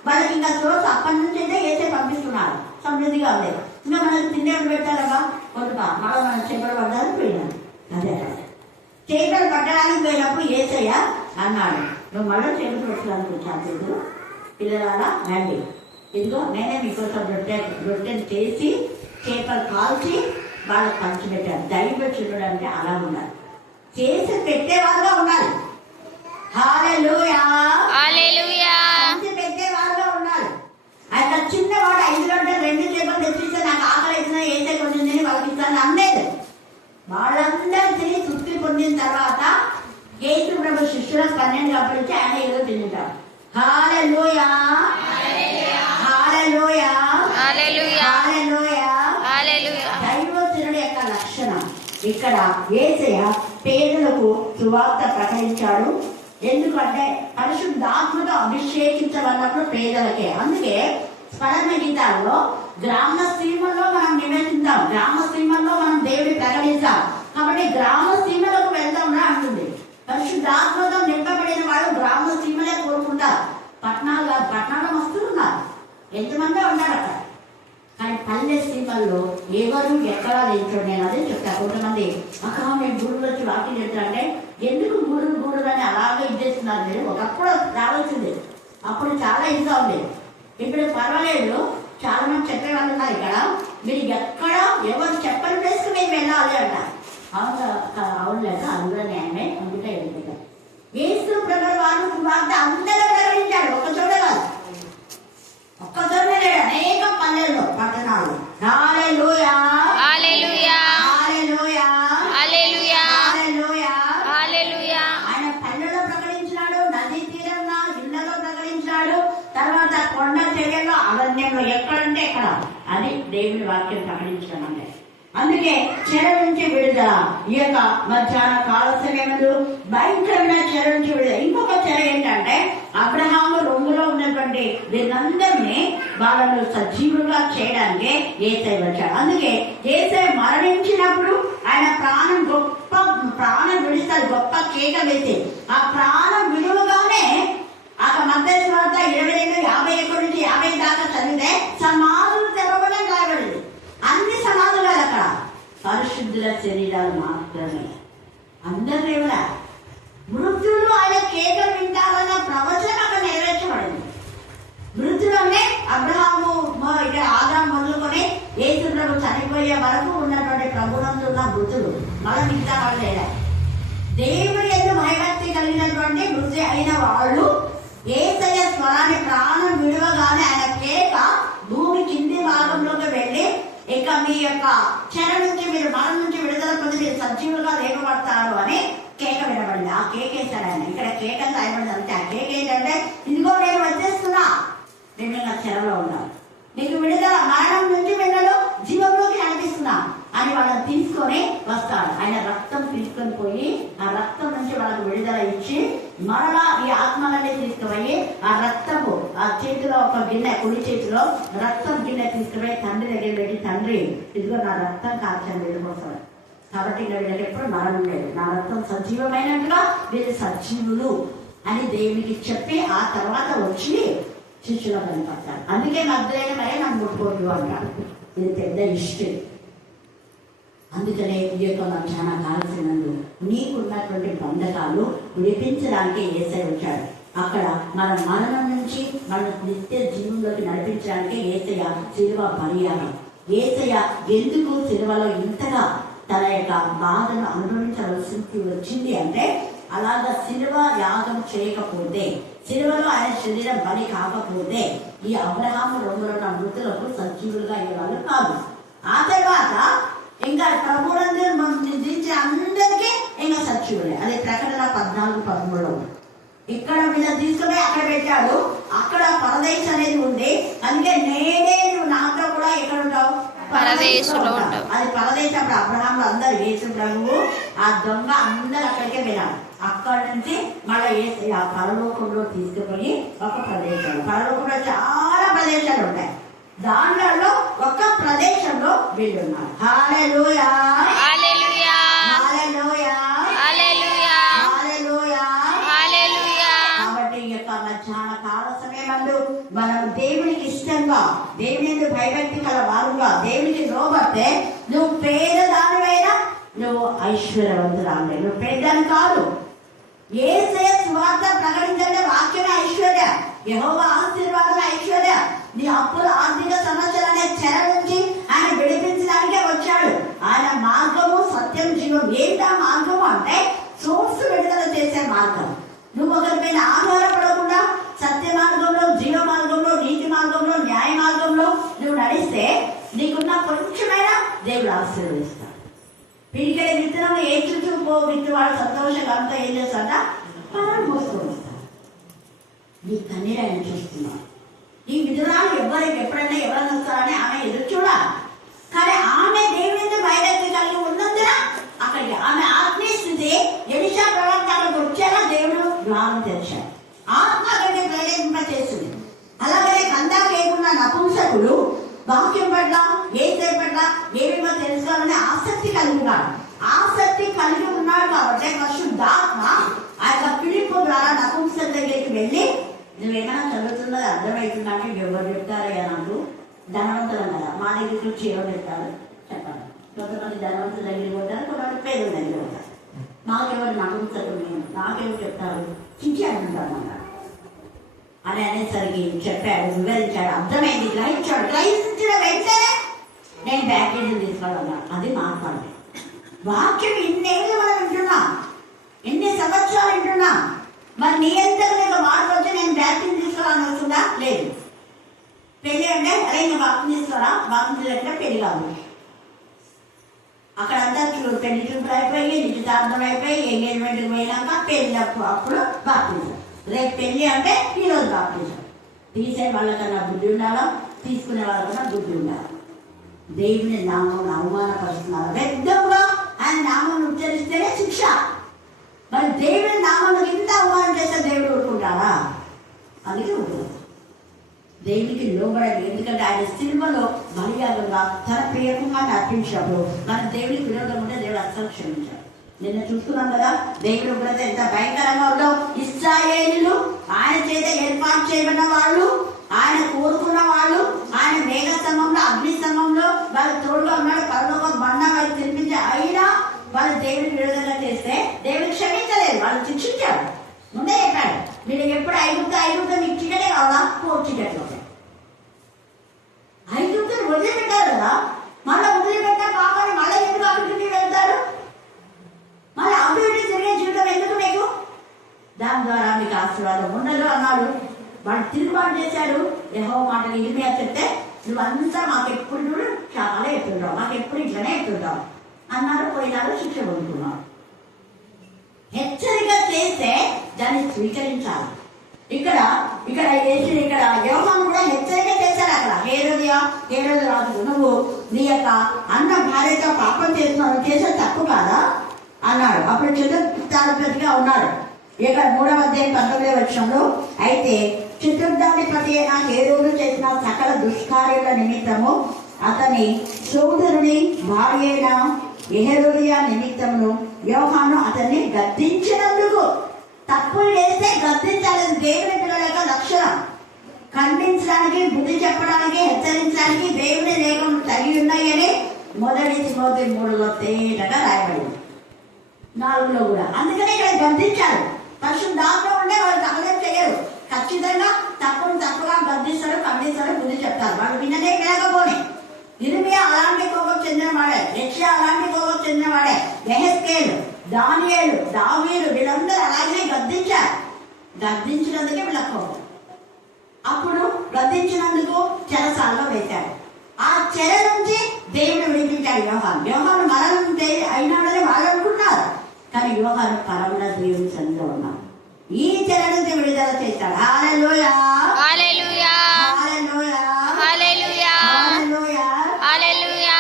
వాళ్ళకి ఇంకా సోర్స్ అప్పటి నుంచి అయితే యేసే పంపిస్తున్నారు. సమృద్ధిగా ఉంది. ఇంకా మనకు తిండి పెట్టారమ్మా కొంత మళ్ళీ మనం చేపలు పడ్డానికి పోయినాను. అదే చేపలు పట్టడానికి పోయినప్పుడు యేసయ్య అన్నాడు, నువ్వు మళ్ళీ చేపలు పెట్టడానికి వచ్చాను, పిల్లల రండి, ఇదిగో నేనే మీకోసం రొట్టెను చేసి చేపలు కాల్చి వాళ్ళకి పంచిపెట్టారు. దైవజనుడు అంటే అలా ఉండాలి, చేసి పెట్టేవారుగా ఉండాలి. హల్లెలూయా, హల్లెలూయా. పంచి పెట్టేవారుగా ఉండాలి. ఆయన చిన్నవాడు 5 గంటలు 2 చేపలు తెచ్చిస్తే నాకు ఆకలి అవుతున్నా ఏసే కొంచెం తిని వాళ్ళకి ఇస్తాను అనలేదు. వాళ్ళందరూ తిని తృప్తి పొందిన తర్వాత యేసు ప్రభు శిష్యులకు 12 అప్పటించి ఆయన ఏదో తింటారు. హల్లెలూయా, హల్లెలూయా, హల్లెలూయా, హల్లెలూయా, హల్లెలూయా. దైవజనుడి యొక్క లక్షణం ఇక్కడ యేసయ్య పేదలకు సువార్త ప్రకటించాడు. ఎందుకంటే పరిశుద్ధాత్మతో అభిషేకించబడినప్పుడు పేదలకే. అందుకే స్మరణ గీతాల్లో గ్రామ సీమల్లో మనం నివేదిద్దాం, గ్రామ సీమల్లో మనం దేవుని ప్రకటిస్తాం. కాబట్టి గ్రామ సీమలకు వెళ్దాం రా అంటుంది. పరిశుద్ధాత్మతో నింపబడిన వాడు గ్రామ సీమలే కోరుకుంటారు. పట్టణాలు వస్తున్నారు, ఎంతమంది ఉన్నారు అక్కడ. కానీ పల్లె సీమల్లో ఎవరు ఎక్కడా లేదు. నేను అదే చెప్తాను. కొంతమంది అక్కడ మేము గూడులు వచ్చి వాకింగ్ వెళ్తారంటే ఎందుకు గూడులు అని అలాగే ఇచ్చేస్తున్నారు. మీరు ఒకప్పుడు రావాల్సిందే, అప్పుడు చాలా ఇదిగా ఉండేది. ఇప్పుడు పర్వాలేదు, చాలా మంది చెప్పేవాళ్ళు ఉన్నారు ఇక్కడ. మీరు ఎక్కడ ఎవరు చెప్పని ప్లేస్కి మేము వెళ్ళాలి అంట. అవునులేక అందులో న్యాయమే, అందుకే వెళ్తాం. యేసు ప్రభువు వారు సువార్త అందరూ ప్రకటించాడు, ఒక్క చోట కాదు, ఒక్క చోట లేడు, అనేక పల్లెల్లో పట్టణాలు. హల్లెలూయా హల్లెలూయా హల్లెలూయా హల్లెలూయా హల్లెలూయా హల్లెలూయా. ఆయన పల్లెలో ప్రకటించినాడు, నదీ తీరంలో ఇళ్లలో ప్రకటించినాడు, తర్వాత కొండ చర్యల్లో అరణ్యంలో ఎక్కడంటే ఎక్కడ. అది దేవుని వాక్యం ప్రకటించడం అంటే. అందుకే చెర నుంచి విడుదల. ఈ యొక్క మధ్యాహ్న కాల సమయంలో భయంకరమైన చెర నుంచి విడుదల. ఇంకొక చెర ఏంటంటే అబ్రహాము రొమ్ములో ఉన్నటువంటి వీళ్ళందరినీ వాళ్ళను సజీవులుగా చేయడానికి యేసయ్య వచ్చాడు. అందుకే యేసయ్య మరణించినప్పుడు ఆయన ప్రాణం విడుస్తారు, గొప్ప కేక వేసి ఆ ప్రాణం విలువగానే ఆ మత్తయి సువార్త 22:51 నుంచి 50 దాకా చదివితే సమాధులు తెరవడం రాయబడింది. అన్ని సమాధులు కాదు అక్కడ, పరిశుద్ధుల శరీరాలు మాత్రమే. అందరూ ఎవరా? మృతులు ఆయన కేకలు వింటారన్న ప్రవచనం అక్కడ నెరవేర్చబడింది. మృతులనే అబ్రహాము ఆదాము మొదలుకొని యేసు ప్రభు చనిపోయే వరకు ఉన్నటువంటి ప్రభునందు ఉన్న మృతులు, మళ్ళీ మిగతా వాళ్ళు లేదా. దేవుని యందు భయభక్తి కలిగినటువంటి మృతి అయిన వాళ్ళు యేసయ్య స్వరాన్ని ప్రాణం విడువగానే ఆయన కేక భూమి కింది భాగంలోకి వెళ్ళి ఇక మీ యొక్క చెర నుంచి మీరు మరణం నుంచి విడుదల పొంది మీరు సజీవులుగా లేపబడతారు అని కేక వినబడింది. ఆ కేక్ వేశాడు ఆయన. ఇక్కడ కేక రాయబడింది అంతే. ఆ కేక్ ఏంటంటే ఇదిగో నేను వచ్చేస్తున్నా, నేను ఇంకా చెరలో ఉన్నాను, నీకు విడుదల, మరణం నుంచి విడుదల జీవంలోకి నడిపిస్తున్నా అని వాళ్ళని తీసుకొని వస్తాడు. ఆయన రక్తం తీసుకొని పోయి ఆ రక్తం నుంచి వాళ్ళకు విడుదల ఇచ్చి మరలా ఈ ఆత్మలన్నీ తీసుకుపోయి ఆ రక్తము ఆ చేతిలో ఒక గిన్నె, కుడి చేతిలో రక్తం గిన్నె తీసుకుపోయి తండ్రి దగ్గర పెట్టి, తండ్రి ఇదిగో నా రక్తం కాల్చని వెళ్ళిపోతాడు. కాబట్టి వీళ్ళకి ఎప్పుడు మరణం లేదు, నా రక్తం సజీవమైనట్టుగా వీళ్ళు సజీవులు అని దేవునికి చెప్పి ఆ తర్వాత వచ్చి శిష్యులు కనిపడతారు. అందుకే మధ్యలో నన్ను ముట్టుకోడు అంటారు. ఇది పెద్ద హిస్టరీ. అందుకనే ఈ యొక్క మధ్యాహ్న కాల్సినందు నీకున్నటువంటి బంధకాలు విడిపించడానికి యేసయ్య వచ్చాడు. అక్కడ మన మరణం నుంచి మన నిత్య జీవంలోకి నడిపించడానికి యేసయ్య శిలువ బలియాగం. యేసయ్య ఎందుకు శిలువలో ఇంతగా తన యొక్క బాధను అనుభవించవలసి వచ్చింది అంటే, అలాగా శిలువ యాగం చేయకపోతే, శిలువలో ఆయన శరీరం బలి కాకపోతే ఈ అబ్రహాము రొమ్ములో ఉన్న మృతులకు సజీవులుగా అయ్యేవాళ్ళు కాదు. ఆ తర్వాత ఇంకా ప్రభువులందరూ నిద్రించే అందరికీ ఇంకా సజీవులే. అది ప్రకటన 14:13. ఇక్కడ వీళ్ళ తీసుకుని అక్కడ పెట్టాడు. అక్కడ పరదేశ్ అనేది ఉంది. అందుకే నేనే నువ్వు నాతో కూడా ఎక్కడ ఉంటావు? పరదేశంలో ఉంటావు. అది పరదేశం. అప్పుడు అబ్రహాంలో అందరు యేసు ప్రభువు ఆ దొంగ అందరు అక్కడికే వెళ్ళారు. అక్కడి నుంచి మళ్ళీ యేసు ఆ పరలోకంలో తీసుకుపోయి ఒక ప్రదేశం, పరలోకంలో చాలా ప్రదేశాలు ఉంటాయి, దాంట్లో ఒక ప్రదేశంలో వీళ్ళున్నారు. హల్లెలూయా హల్లెలూయా హల్లెలూయా హల్లెలూయా హల్లెలూయా హల్లెలూయా. కాబట్టి ఈ యొక్క మధ్యాహ్న కాల సమయమందు మనం దేవునికి ఇష్టంగా, దేవుని యందు భయభక్తి కల వారుగా దేవునికి లోబడితే నువ్వు పేదదానివైనా నువ్వు ఐశ్వర్యవంతురాలే. నువ్వు పేదదాని కాదు. యేసయ్య సువార్త ప్రకటించే వాక్యమే ఐశ్వర్య, యెహోవా ఆశీర్వాదమే ఐశ్వర్య. నీ అప్పుల ఆర్థిక సమస్యలనే చెర నుంచి ఆయన విడిపించడానికే వచ్చాడు. ఆయన మార్గము సత్యం జీవం. ఏంటా మార్గము అంటే సోర్స్ విడుదల చేసే మార్గం. నువ్వు ఒకరిపైన ఆధారపడకుండా సత్య మార్గంలో, జీవ మార్గంలో, నీతి మార్గంలో, న్యాయ మార్గంలో నువ్వు నడిస్తే నీకున్న కొంచెమైనా దేవుడు ఆశీర్వదిస్తాడు. పిడికెళ్ళి విత్తనం ఏ చుట్టూ విత్తువాడు సంతోషంగా అంతా ఏం చేస్తాడ పనులు మోసుకొని వస్తాడు. నీ కన్నీరు ఆయన చూస్తున్నాడు. ఈ విధురాలు ఎప్పుడైనా ఎవరైనా వస్తారని ఆమె ఎదురు చూడాలి. కానీ ఆమె దేవుని భయభక్తి కలిగి ఉన్నందున అక్కడికి ఆమె ఆత్మీయ స్థితి ఎలిషా ప్రవక్త అక్కడికి వచ్చేలా దేవుడు ద్వారం తెరిచాడు. ఆత్మ అక్కడికి ప్రేరేపింప చేస్తుంది. అలాగనే కందా లేకుండా నపుంసకులు ఉన్నాడు. ఆసక్తి కలిగి ఉన్నాడు కాబట్టి పరిశుద్ధాత్మ ఆ యొక్క ఫిలిప్పు ద్వారా నపుంసకుల దగ్గరికి వెళ్ళి, నువ్వేమైనా చదువుతున్నది అర్థమవుతుందా అంటే ఎవరు చెప్తారయ్యా, నాకు ధనవంతులం కదా, మా దగ్గరికి వచ్చి ఎవరు చెప్తారు చెప్పండి. కొంతమంది ధనవంతుల దగ్గరికి పోతారు, కొంతమంది పేదల దగ్గర పోతారు. మాకెవరు నపుంసకులు, నాకెవరు చెప్తారు, చిచ్చి అంటుంటారు అన్నమాట అని అనేసరికి చెప్పాడు, వివరించాడు, అర్థమైంది, గ్రహించాడు. గ్రహించిన వెంటనే నేను బ్యాక్టీరియల్ తీసుకోవాలన్నా. అది మాట్లాడే వాక్యం ఇన్నేళ్ళు మనం వింటున్నాం, ఎన్ని సంవత్సరాలు వింటున్నాం. మరి నీ ఎంత మార్పు వచ్చి నేను బ్యాక్టీరియల్ తీసుకోవాలని వస్తుందా? లేదు. పెళ్లి అంటే అరే ఇంకా వాక్యం తీసుకోరా, వాక్యం తీసుకో పెళ్లి కాదు. అక్కడ అంతా పెళ్లి చూపులు అయిపోయి, నిశ్చితార్థం అయిపోయి, ఎంగేజ్మెంట్కి పోయినాక పెళ్లి అప్పుడు బాప్టిజం. రేపు పెళ్లి అంటే ఈరోజు బాప్టిజం. తీసే వాళ్ళకన్నా బుద్ధి ఉండాలా, తీసుకునే వాళ్ళకన్నా బుద్ధి ఉండాలి. దేవుని నామం అవమానపరుస్తున్నారు, వ్యర్థంగా ఆయన నామం ఉచ్చరిస్తేనే శిక్ష. మరి దేవుని నామంలో ఇంత అవమానం చేస్తే దేవుడు ఊరుకుంటారా? అందుకే ఊరుకుంటారు. దేవునికి లోబడాలి. ఎందుకంటే ఆయన సినిమాలో బలియాగంగా తన ప్రియకంగా అర్పించినప్పుడు మన దేవునికి విరోధం ఉంటే దేవుడు అస్సలు క్షమించాడు. నిన్న చూస్తున్నాం కదా, దేవుడు కూడా ఎంత భయంకరంగా ఉండవు. ఇశ్రాయేలీయులు ఆయన చేత ఏర్పాటు చేయబడిన వాళ్ళు, ఆయన కోరుకున్న వాళ్ళు, ఆయన మేఘ స్తంభంలో అగ్ని స్తంభంలో వాళ్ళు తోడుగా ఉన్నాడు, పరలోక బండ వాళ్ళు తినిపించి, అయినా వాళ్ళు దేవుడికి విరోధంగా చేస్తే దేవుడు క్షమించలేదు, వాళ్ళు శిక్షించాడు. ముందే చెప్పాడు, మీరు ఎప్పుడు ఐగుప్తు మీకు చికెటే కావాలా, చికెట్లు ఐగుప్తుని వదిలిపెట్టారు కదా, మళ్ళీ వదిలిపెట్టిన పాపాన్ని మళ్ళీ ఎందుకు అభివృద్ధికి వెళ్తారు? మళ్ళీ అభివృద్ధి జరిగే జీవితం ఎందుకు మీకు? దాని ద్వారా మీకు ఆశీర్వాదం ఉండదు అన్నాడు. వాడు తిరుగుబాటు చేశాడు. యెహోవా మాటలు ఇర్మియా చెప్తే, నువ్వంతా మాకెప్పుడు చూడు చాలా ఎత్తుంటావు, మాకెప్పుడు ఇట్లనే ఎత్తుంటావు అన్నారు. పోయినారు, శిక్ష పొందుకున్నావు. హెచ్చరిక చేస్తే దాన్ని స్వీకరించాలి. ఇక్కడ యోహాను కూడా హెచ్చరిక చేశారు. అక్కడ హేరోదు రాజు, నువ్వు నీ యొక్క అన్న భార్యతో పాపం చేస్తున్నావు, చేసే తప్పు కాదా అన్నాడు. అప్పుడు చతుర్థాధిపతిగా ఉన్నాడు. ఇక్కడ 3వ అధ్యాయం 19వ వచనంలో, అయితే చతుర్థాధిపతి అయిన హేరోదు చేసిన సకల దుష్కార్యాల నిమిత్తము అతని సోదరుని భార్య అయిన యెహెరోదియా నిమిత్తమును యోహాను అతన్ని గద్దించినందుకు. తప్పులు చేస్తే గద్దించాలని దేవుని పిల్లల యొక్క లక్షణం. ఖండించడానికి, బుద్ధి చెప్పడానికి, హెచ్చరించడానికి దేవుని లేఖలు తగి ఉన్నాయని మొదటి తిమోతి 3లో తేటగా రాయబడింది, 4లో కూడా. అందుకనే ఇక్కడ గద్దించారు. పరిశుద్ధాత్మ ఉండే వాళ్ళు తప్పలేం చేయరు. ఖచ్చితంగా తప్పును తప్పుగా గద్దిస్తారు, ఖండిస్తారు, బుద్ధి చెప్తారు. వాళ్ళు విననే వినకపోనే. ఇర్మియా అలాంటి కోపం చెందినవాడే, యెషయా అలాంటి కోపం చెందినవాడే, యెహెజ్కేలు, దానియేలు, దావీదు వీళ్ళందరూ అలాగే గద్దించారు. గద్దించినందుకే వీళ్ళ కోపం. అప్పుడు గద్దించినందుకు చెరసాలలో వేశాడు. ఆ చెర నుంచి దేవుడు విడిపించాడు యోహాను మరణం అయినాడని వాళ్ళు అనుకున్నారు, కానీ యోహాను పరమున దేవుని సన్నిధిలో ఉన్నాడు. ఈ చెర నుంచి విడుదల చేశాడు. హల్లెలూయా, హల్లెలూయా, హల్లెలూయా, హల్లెలూయా, హల్లెలూయా, హల్లెలూయా.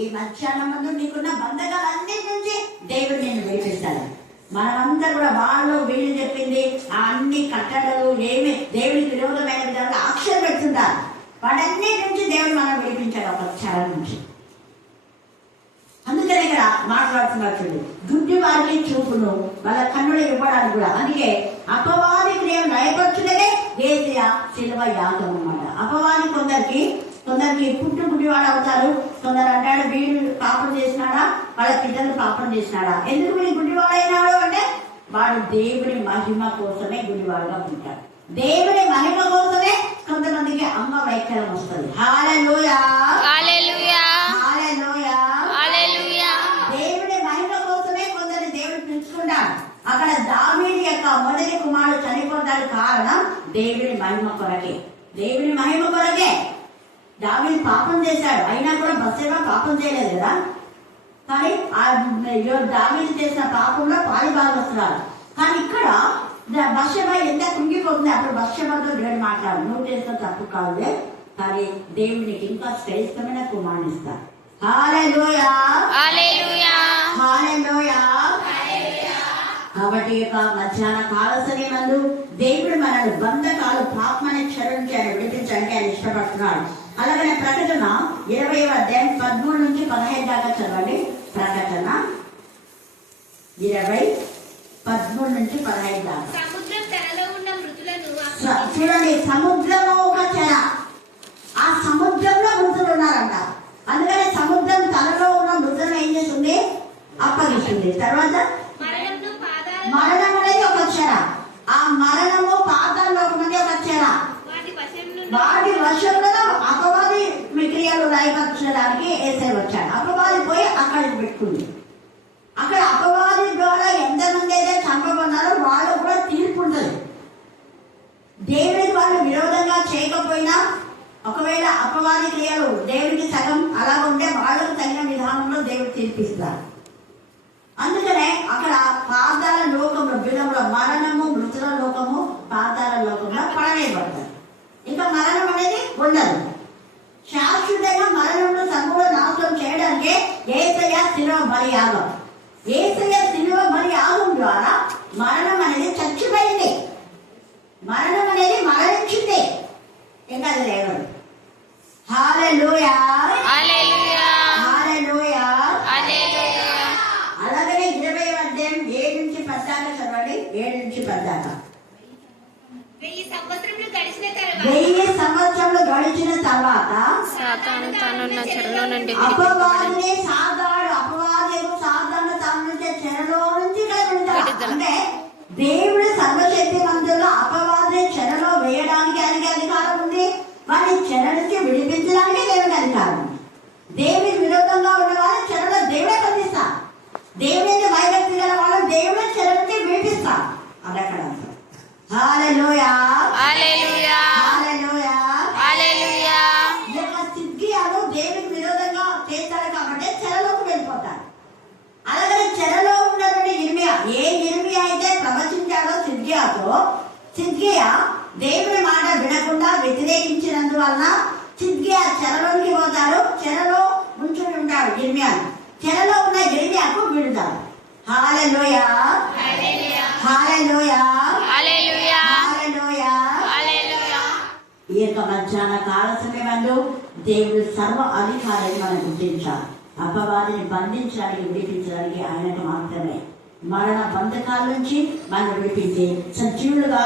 ఈ మధ్యాహ్నం ముందు నీకున్న బంధకాలన్నిటి నుంచి దేవుడు నేను విడిపిస్తాడు. మనమంతా కూడా వాళ్ళు వీళ్ళు చెప్పింది ఆ అన్ని కట్టడలు ఏమి దేవుడికి విరోధమైన విధాలుగా ఆక్షేపం పెడుతుంటారు. వాటన్నిటి నుంచి దేవుడు మనం విడిపించాడు ఒక చెర నుంచి. అందుకనే ఇక్కడ మాట్లాడుతున్నట్టు గుడ్డి వారికి చూపును, వాళ్ళ కన్నులు ఇవ్వడానికి కూడా. అందుకే అపవాది క్రియ నయపరచులనే యేసయ్య శిలువ యాగం అన్నమాట. అపవాది కొందరికి పుట్టు గుడ్డివాడు అవుతారు. కొందరు అంటాడు వీడు పాపం చేసినాడా, వాళ్ళ పిల్లలు పాపం చేసినాడా. ఎందుకు వీడు గుడ్డివాడైనాడు అంటే వాడు దేవుని మహిమ కోసమే గుడ్డివాడుగా ఉంటాడు. దేవుని మహిమ కోసమే కొంతమందికి అమ్మ వైఖరం వస్తుంది. హల్లెలూయా, హల్లెలూయా, హల్లెలూయా, హల్లెలూయా. దేవుని మహిమ కోసమే కొందరు దేవుడు పిలుచుకున్నాడు. అక్కడ దావీదు యొక్క మొదటి కుమారుడు చనిపోతాడు, కారణం దేవుని మహిమ కొరకే. దేవుని మహిమ కొరకే. దావీదు పాపం చేశాడు, అయినా కూడా బత్షెబ పాపం చేయలేదు కదా. కానీ దావీదు చేసిన పాపంలో పాలుభాగస్తున్నారు. కానీ ఇక్కడ బత్షెబ ఎంత కుంగిపోతుంది. అప్పుడు బత్షెబతో దేవుడు మాట్లాడు, నువ్వు చేసిన తప్పు కాదులే, కానీ దేవునికి ఇంకా శ్రేష్టమైన కుమారుని ఇస్తాడు. హల్లెలూయా, హల్లెలూయా, హల్లెలూయా. కాబట్టి మధ్యాహ్న కాల సమయమందు దేవుడు మనల్ని బంధకాలు పాపమని క్షరించి ఆయన విడిపించడానికి ఆయన ఇష్టపడుతున్నాడు. అలాగనే ప్రకటన 20వ అధ్యాయం 13 నుంచి 15 దాకా చదవండి. ప్రకటన 20:13 నుంచి 15 దాకా. సముద్రం తనలో ఉన్న మృతులను చూడండి, సముద్రము ఒక చెర, ఆ సముద్రంలో మృతులు ఉన్నారంట. అందుకని సముద్రం తనలో ఉన్న మృతులను ఏం చేస్తుంది? అప్పగిస్తుంది. తర్వాత మరణంను పాదాల మరణం అనేది ఒక చెర, ఆ మరణము పాతాళలోకం అనేది ఒక చెర. వాటి వశంలో అపవాది క్రియలు రాయపరచడానికి ఏసై వచ్చాడు. అపవాది పోయి అక్కడికి పెట్టుకుంది. అక్కడ అపవాది ద్వారా ఎంతమంది అయితే చంపబన్నారో వాళ్ళు కూడా తీర్పు ఉంటుంది. దేవుడికి వాళ్ళు విరోధంగా చేయకపోయినా ఒకవేళ అపవాది క్రియలు దేవుడికి సగం అలా ఉంటే వాళ్ళకు తగిన విధానంలో దేవుడు తీర్పిస్తారు. అందుకనే అక్కడ పాతాళ లోకంలో బిలంలో మరణము, మృతుల లోకము, పాతాళ లోకంలో పడవేయబడతారు. ఇంకా మరణం అనేది ఉండదు. శాశ్వతంగా మరణంలో సంపూర్ణ నాశనం చేయడానికి యేసయ్య శిలువ బలియాగం. యేసయ్య శిలువ బలియాగం ద్వారా మరణం అనేది చచ్చిపోయింది. మరణం అనేది మరణించింది. ఇంకా అది లేదు. హల్లెలూయా, హల్లెలూయా, హల్లెలూయా, హల్లెలూయా. అలాగనే 20వ అధ్యాయం 7 నుంచి 10 దాకా చదవండి. 7 నుంచి 10 దాకా. 1000 సంవత్సరములు గడిచిన తర్వాత 1000 సంవత్సరాలు గడిచిన తర్వాత సాతాను తానున్న చెరలో నుండి అపవాదిని సాతాను తాను నుంచి చెరలో నుంచి విడుదల. అంటే దేవుడి సర్వశక్తి మంతుల్లో అపవాదిని చెరలో వేయడానికి ఆయనకి అధికారం ఉంది. వారిని చెర నుంచి విడిపించడానికి దేవుడికి అధికారం ఉంది. దేవుడికి విరోధంగా ఉన్న వాళ్ళని చెరలో దేవుడే బంధిస్తారు. దేవుడిని భయభక్తి గల వాళ్ళు దేవుడే చెర నుంచి విడిపిస్తారు. అదక్కడ హల్లెలూయా, హల్లెలూయా, హల్లెలూయా, హల్లెలూయా. ఈ యొక్క సిద్కియాలు దేవుడికి విరోధంగా చేస్తారు కాబట్టి చెరలోకి వెళ్ళిపోతారు. అలాగే చెరలో ఉన్నటువంటి ఇర్మియా, ఏ ఇర్మియా అయితే ప్రవచించాడో సిద్కియా దేవుడి మాట వినకుండా వ్యతిరేకించినందువలన సిద్కియా చెరలోనికి పోతాడు. చెరలో ఉంచుని ఉంటాడు ఇర్మియా. చెరలో ఉన్న ఇర్మియాకు విడుదల. హల్లెలూయా, హల్లెలూయా, హల్లెలూయా, హల్లెలూయా. హల్లెలూయా. ఈ యొక్క మధ్యాహ్న కాల సమయంలో దేవుడు సర్వ అధికారాన్ని మనం గుర్తించాలి. అపవాదిని బంధించడానికి విడిపించడానికి ఆయనకు మాత్రమే. మరణ బంధకాల నుంచి మనం విడిపించి సజీవులుగా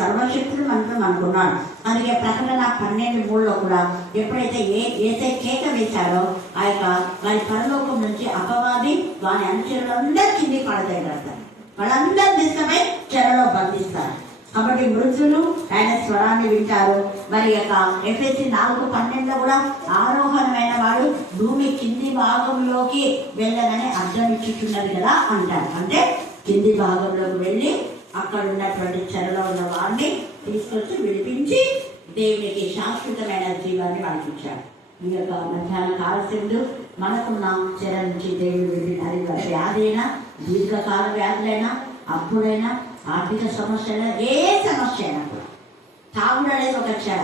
సర్వశక్తులు మనకున్నాడు. అందుకే ప్రకటన 12:3 కూడా ఎప్పుడైతే ఏసై కేక వేశారో ఆ యొక్క వారి పరలోకం నుంచి అపవాది వారి అనుచరులందరూ కింది పడతారు. వాళ్ళందరూ తీసుకుపోయి చెరలో బంధిస్తారు. కాబట్టి మృతులు ఆయన స్వరాన్ని వింటారు. మరి యొక్క ఎఫెసీ 4:12 కూడా ఆరోహణమైన వాడు భూమి కింది భాగంలోకి వెళ్ళదని అర్థం ఇచ్చుతున్నది కదా అంటారు. అంటే కింది భాగంలోకి వెళ్ళి అక్కడ ఉన్నటువంటి చెరలో ఉన్న వారిని తీసుకొచ్చి విడిపించి దేవునికి శాశ్వతమైన జీవాన్ని వాళ్ళకి ఇచ్చాడు. ఈ యొక్క మధ్యాహ్న కాలశందు మనకున్న చెర నుంచి దేవుడు విడిపించాలి. వ్యాధి అయినా, దీర్ఘకాల వ్యాధులైనా, అప్పుడైనా, ఆర్థిక సమస్యలు, ఏ సమస్య అయినా కూడా. తాగుడు అనేది ఒక చెర,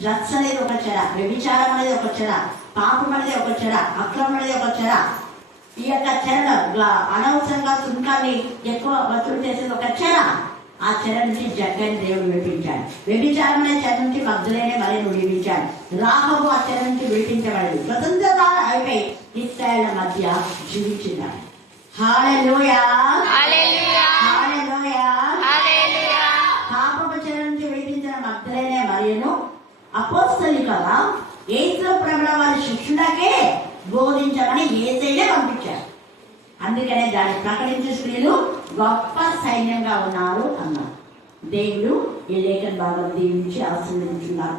డ్రగ్స్ అనేది ఒక చెర, వ్యభిచారం అనేది ఒక చెర, పాపం అనేది ఒక చెర, అక్రమం అనేది ఒక చెర. ఈ యొక్క చెరలో అనవసరంగా సుంకాన్ని ఎక్కువ వసూలు చేసేది ఒక చెర. ఆ చెర నుంచి జగ్గని దేవుడు విడిపించాడు. వ్యభిచారం అనే చెర నుంచి మగ్ధులైన మరి విడిపించాడు. రాహబు ఆ చెర నుంచి విడిపించబడింది. స్వతంత్రత అయిపోయి ఇశ్రాయేలు మధ్య జీవించినాడు. హల్లెలూయా, హల్లెలూయా, హల్లెలూయా, హల్లెలూయా. పాపపు చెర నుంచి విడిపించిన మగ్ధులైన మరియను అపోస్తలికగా యేసు ప్రభువు వారి శిష్యులకే బోధించమని యేసయ్యే పంపించారు. అందుకనే దాన్ని ప్రకటించే స్త్రీలు గొప్ప సైన్యంగా ఉన్నారు అన్నారు. దేవుడు ఈ లేఖన భాగం దీవించి ఆశీర్వదించున్నారు.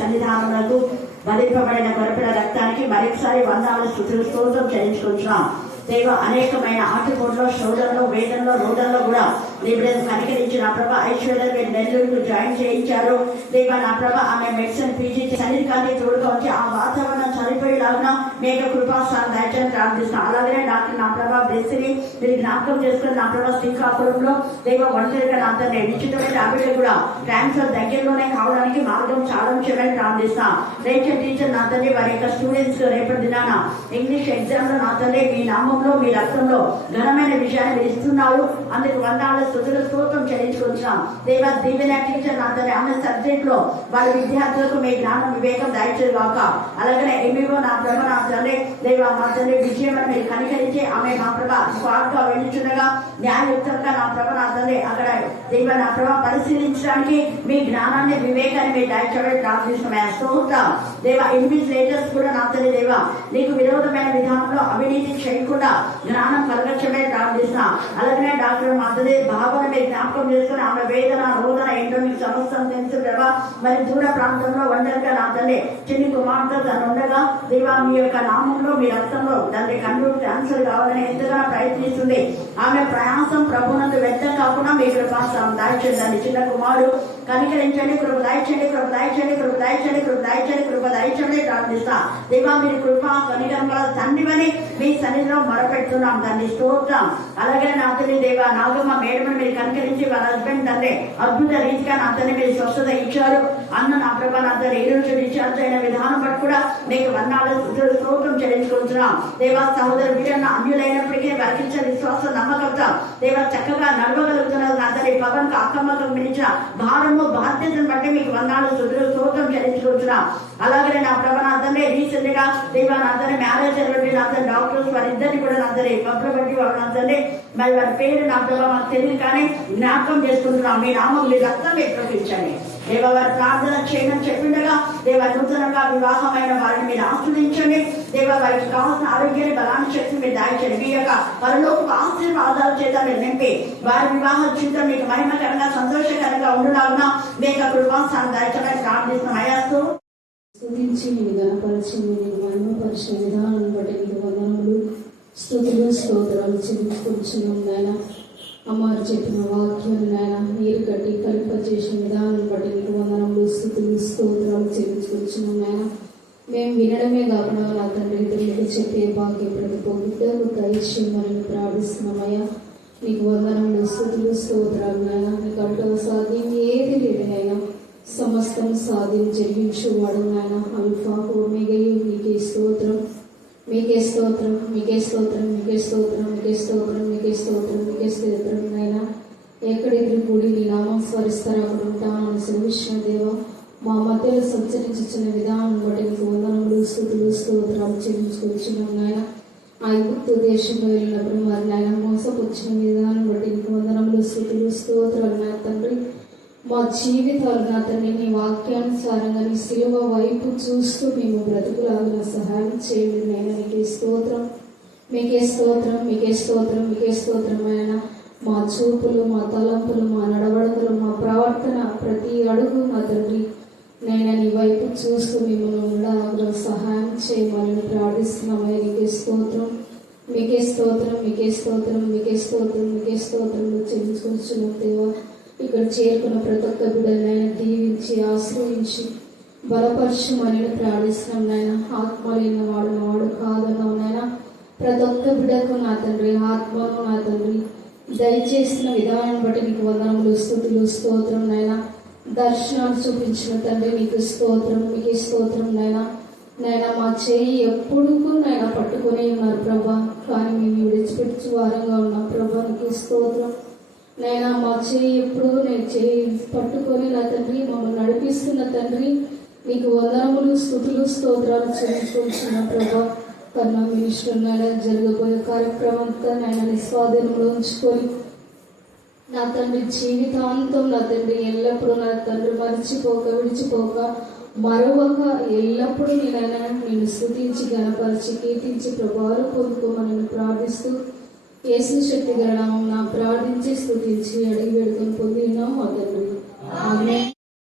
సన్నిధానములకు బలింపబడిన గొర్రెల రక్తానికి మరొకసారి వందనాలు స్తుతులు స్తోత్రం చెల్లించుకుంటున్నాం. దేవ అనేకమైన ఆటుపోట్లో, శోధనలో, వేదనలో, రోదనలో కూడా దేవుడు కనికరించి నా ప్రభా ఐశ్వర్య నెల్లూరుకు జాయిన్ చేయించారు. దేవ నా ప్రభా ఆమె మెడిసిన్ పీజీ శరీరాన్ని తోడుగా వచ్చి ఆ వాతావరణం చనిపోయేలాగా మేక కృపాస్థానం దయచేసి ప్రార్థిస్తున్నాం. అలాగే డాక్టర్ నా ప్రభా బ్రెస్ని మీరు జ్ఞాపకం చేసుకుని నా ప్రభా శ్రీకాకుళంలో దేవ ఒంటరిగా నా తన నిశ్చితమైన ఆవిడ కూడా క్యాన్సర్ దగ్గరలోనే కావడానికి మార్గం చాలా చేయడానికి ప్రార్థిస్తాం. రేచర్ టీచర్ నా తల్లి వారి యొక్క స్టూడెంట్స్ రేపటి దినాన ఇంగ్లీష్ ఎగ్జామ్ లో నా తల్లి మీ నామంలో మీ రక్తంలో ఘనమైన విషయాన్ని మీరు ఇస్తున్నారు. అందుకు వందనాలు స్తుతులు స్తోత్రం చెల్లించుకుంటున్నాం. దేవా దీవెన టీచర్ నా తండ్రి ఆమె సబ్జెక్ట్ లో వాళ్ళ విద్యార్థులకు మీ జ్ఞానం వివేకం దయచేది కాక. అలాగనే ఎంఈఓ నా ప్రభ నా తండ్రి దేవా మా తండ్రి విజయం అని మీరు కనికరించి ఆమె మా ప్రభ స్క్వాడ్ గా వెళ్ళుచుండగా న్యాయయుక్తంగా నా ప్రభ నా తండ్రి అక్కడ దేవ నా ప్రభ పరిశీలించడానికి మీ జ్ఞానాన్ని వివేకాన్ని మీరు దయచేయడం ప్రార్థిస్తున్నాం. స్తోత్రం దేవా ఇన్విజిలేటర్స్ కూడా నా తండ్రి దేవా నీకు విరోధమైన విధానంలో అవినీతి చేయకుండా జ్ఞానం కలగచ్చమే ప్రార్థిస్తున్నా. అలాగనే డాక్టర్ మా తండ్రి భావన మీరు జ్ఞాపకం చేసుకుని ఆమె వేదన రోదన ఏంటో మీకు సమస్తం తెలుసు ప్రభా. మరి దూర ప్రాంతంలో ఒంటరిగా నా తండ్రి చిన్ని కుమార్తె తను ఉండగా దేవా మీ యొక్క నామంలో మీ రక్తంలో దాన్ని కండు క్యాన్సర్ కావాలని ఎంతగానో ప్రయత్నిస్తుంది. ఆమె ప్రయాసం ప్రభునందు వ్యర్థం కాకుండా మీ కృపాసం దాయిచేయండి. చిన్న కుమారుడు కనికరించండి, కృప దాయిచండి, కృప దాయిచండి, కృప దాయిచండి, కృప దాయిచండి, కృప దాయిచండి ప్రార్థిస్తా. దేవా మీరు కృప కనికరంగా తండ్రివని మీ సన్నిధిలో మొరపెడుతున్నాం. దాన్ని స్తోత్రం. అలాగే నా తల్లి దేవా నాగమ్మ మేడమని మీరు కనికరించి వాళ్ళ హస్బెండ్ తండ్రి అద్భుత రీతిగా నా తల్లి మీరు స్వస్థత ఇచ్చారు. అన్న నా ప్రభ నా తల్లి ఈ రోజు డిశ్చార్జ్ అయిన విధానం బట్టి కూడా మీకు వర్ణాలు స్తోత్రం చెల్లించుకుంటున్నాం. దేవా సహోదరు వీరన్న అన్యులైనప్పటికీ వర్తించే విశ్వాస నమ్మకత దేవా చక్కగా నడవగలుగుతున్నారు. నా తల్లి పవన్ కు అక్కమ్మకం మించిన భారము బాధ్యతను బట్టి మీకు వర్ణాలు స్తోత్రం చెల్లించుకుంటున్నాం. అలాగే నా ప్రభ నా తండ్రి రీసెంట్ గా దేవా నా తండ్రి మ్యారేజ్ అయినటువంటి నా తండ్రి డాక్టర్స్ వారిద్దరిని కూడా నా తండ్రి పబ్బులు బట్టి వాడు నా తండ్రి మరి వారి పేరు నా ప్రభ మాకు తెలియదు కానీ జ్ఞాపకం చేసుకుంటున్నాం. మీ నామం మీ రక్తం ప్రకటించండి. దేవ వారి ప్రార్థన చేయమని చెప్పిండగా దేవ నూతనంగా వివాహమైన వారిని మీరు ఆస్వాదించండి. దేవ వారికి కావాల్సిన ఆరోగ్యాన్ని బలాన్ని శక్తి మీరు దాయించండి. మీ యొక్క పరలోక ఆశీర్వాదాల చేత మీరు నింపి వారి వివాహ జీవితం మీకు మహిమకరంగా సంతోషకరంగా ఉండలాగున మీ యొక్క కృపాస్థానం దాయించమని ప్రార్థిస్తున్నాం. అయ్యాస్తూ స్తుతించి నేను గణపరిచి నేను మహిమపరిచిన విధానం బట్టి నీకు వందనములు స్తుతులు స్తోత్రాలు చెల్లించుకుంటున్నాం నాయన. అమ్మారు చెప్పిన వాక్యం నాయన నీరు కట్టి కలిపజేసిన విధానం బట్టి నీకు వందనములు స్తుతులు స్తోత్రాలు చెల్లించుకుంటున్నాం నాయన. మేము వినడమే కాకుండా నా తండ్రి ఇతరులకు చెప్పే భాగ్యం ప్రతి పొద్దుకు దయచేయమని ప్రార్థిస్తున్నామయ్యా. నీకు వందనములు స్తుతులు స్తోత్రాలు నాయన. నీకు అంటూ సాధ్యం ఏది లేదు నాయన. సమస్తం సాధ్యం జరిగించేవాడు నాయన. అల్ఫా ఓమేగయు నీకే స్తోత్రం, మీకే స్తోత్రం, మీకే స్తోత్రం, మీకే స్తోత్రం, మీకే స్తోత్రం, మీకే స్తోత్రం, మీకే స్తోత్రం నాయన. ఎక్కడెక్కడ కూడి నీ నామం స్మరిస్తారో అక్కడ ఉంటానని సెలవిచ్చిన దేవ మా మధ్యలో సంచరించిన విధానం బట్టి నీకు వందనములు స్తుతులు స్తోత్రాలు చెల్లించుకొచ్చున్నాం నాయన. ఐగుప్తు దేశంలో వెళ్ళినప్పుడు మరి నాయన మోసపుచ్చిన విధానం బట్టి నీకు వందనములు స్తుతులు స్తోత్రాలు నా తండ్రి. మా జీవితాలు నా తండ్రి నీ వాక్యానుసారంగా నీ సిలువ వైపు చూస్తూ మేము బ్రతుకులాగిన సహాయం చేయండి నాయన. నీకే స్తోత్రం, మీకే స్తోత్రం, మీకే స్తోత్రం, మీకే స్తోత్రం ఆయన. మా చూపులు, మా తలంపులు, మా నడవడకలు, మా ప్రవర్తన ప్రతి అడుగు నా తండ్రి నేను నీ వైపు చూస్తూ మిమ్మల్ని ఉండగా సహాయం చేయమని ప్రార్థిస్తున్నామయ్యా. నీకే స్తోత్రం, మీకే స్తోత్రం, మీకే స్తోత్రం, మీకే స్తోత్రం, మీకే స్తోత్రం చెల్లించుకుంటున్నాం దేవా. ఇక్కడ చేరుకున్న ప్రతి ఒక్క బిడ్డలైనా దీవించి ఆశ్రయించి బలపరచమని ప్రార్థిస్తున్నాం నాయన. ఆత్మ లేని వాడు కాదన్నావు నాయన. ప్రతి ఒక్క బిడ్డకు నా తండ్రి ఆత్మను నా తండ్రి దయచేసిన విధానం బట్టి నీకు వందనములు స్తుతులు స్తోత్రం నాయన. దర్శనాలు చూపించిన తండ్రి నీకు స్తోత్రం, మీకే స్తోత్రం నాయన. నాయన మా చేయి ఎప్పుడు నాయన పట్టుకునే ఉన్నారు ప్రభా, కానీ మేము విడిచిపెట్టి వారంగా ఉన్నాం ప్రభా. నీకు స్తోత్రం నైనా. మా చేయి ఎప్పుడు నేను చేయి పట్టుకొని నా తండ్రి మమ్మల్ని నడిపిస్తున్న తండ్రి నీకు వందనములు స్తుతులు స్తోత్రాలు చెల్లించుకుంటున్న ప్రభా. కన్నా మినిస్టర్ నాయన జరగబోయే కార్యక్రమం అంతా నాయన నిస్వాధీనంలో ఉంచుకొని నా తండ్రి జీవితాంతం నా తండ్రి ఎల్లప్పుడూ నా తండ్రి మర్చిపోక విడిచిపోక మరొక ఎల్లప్పుడూ నేను స్తుతించి గణపరిచి కీర్తించి ప్రభావాలు పొందుకోమని ప్రార్థిస్తూ యేసు శక్తి గల నామమున ప్రార్థించి స్తుతించి అడిగి వేడుకొని పొందినాం మా తండ్రి. ఆమేన్.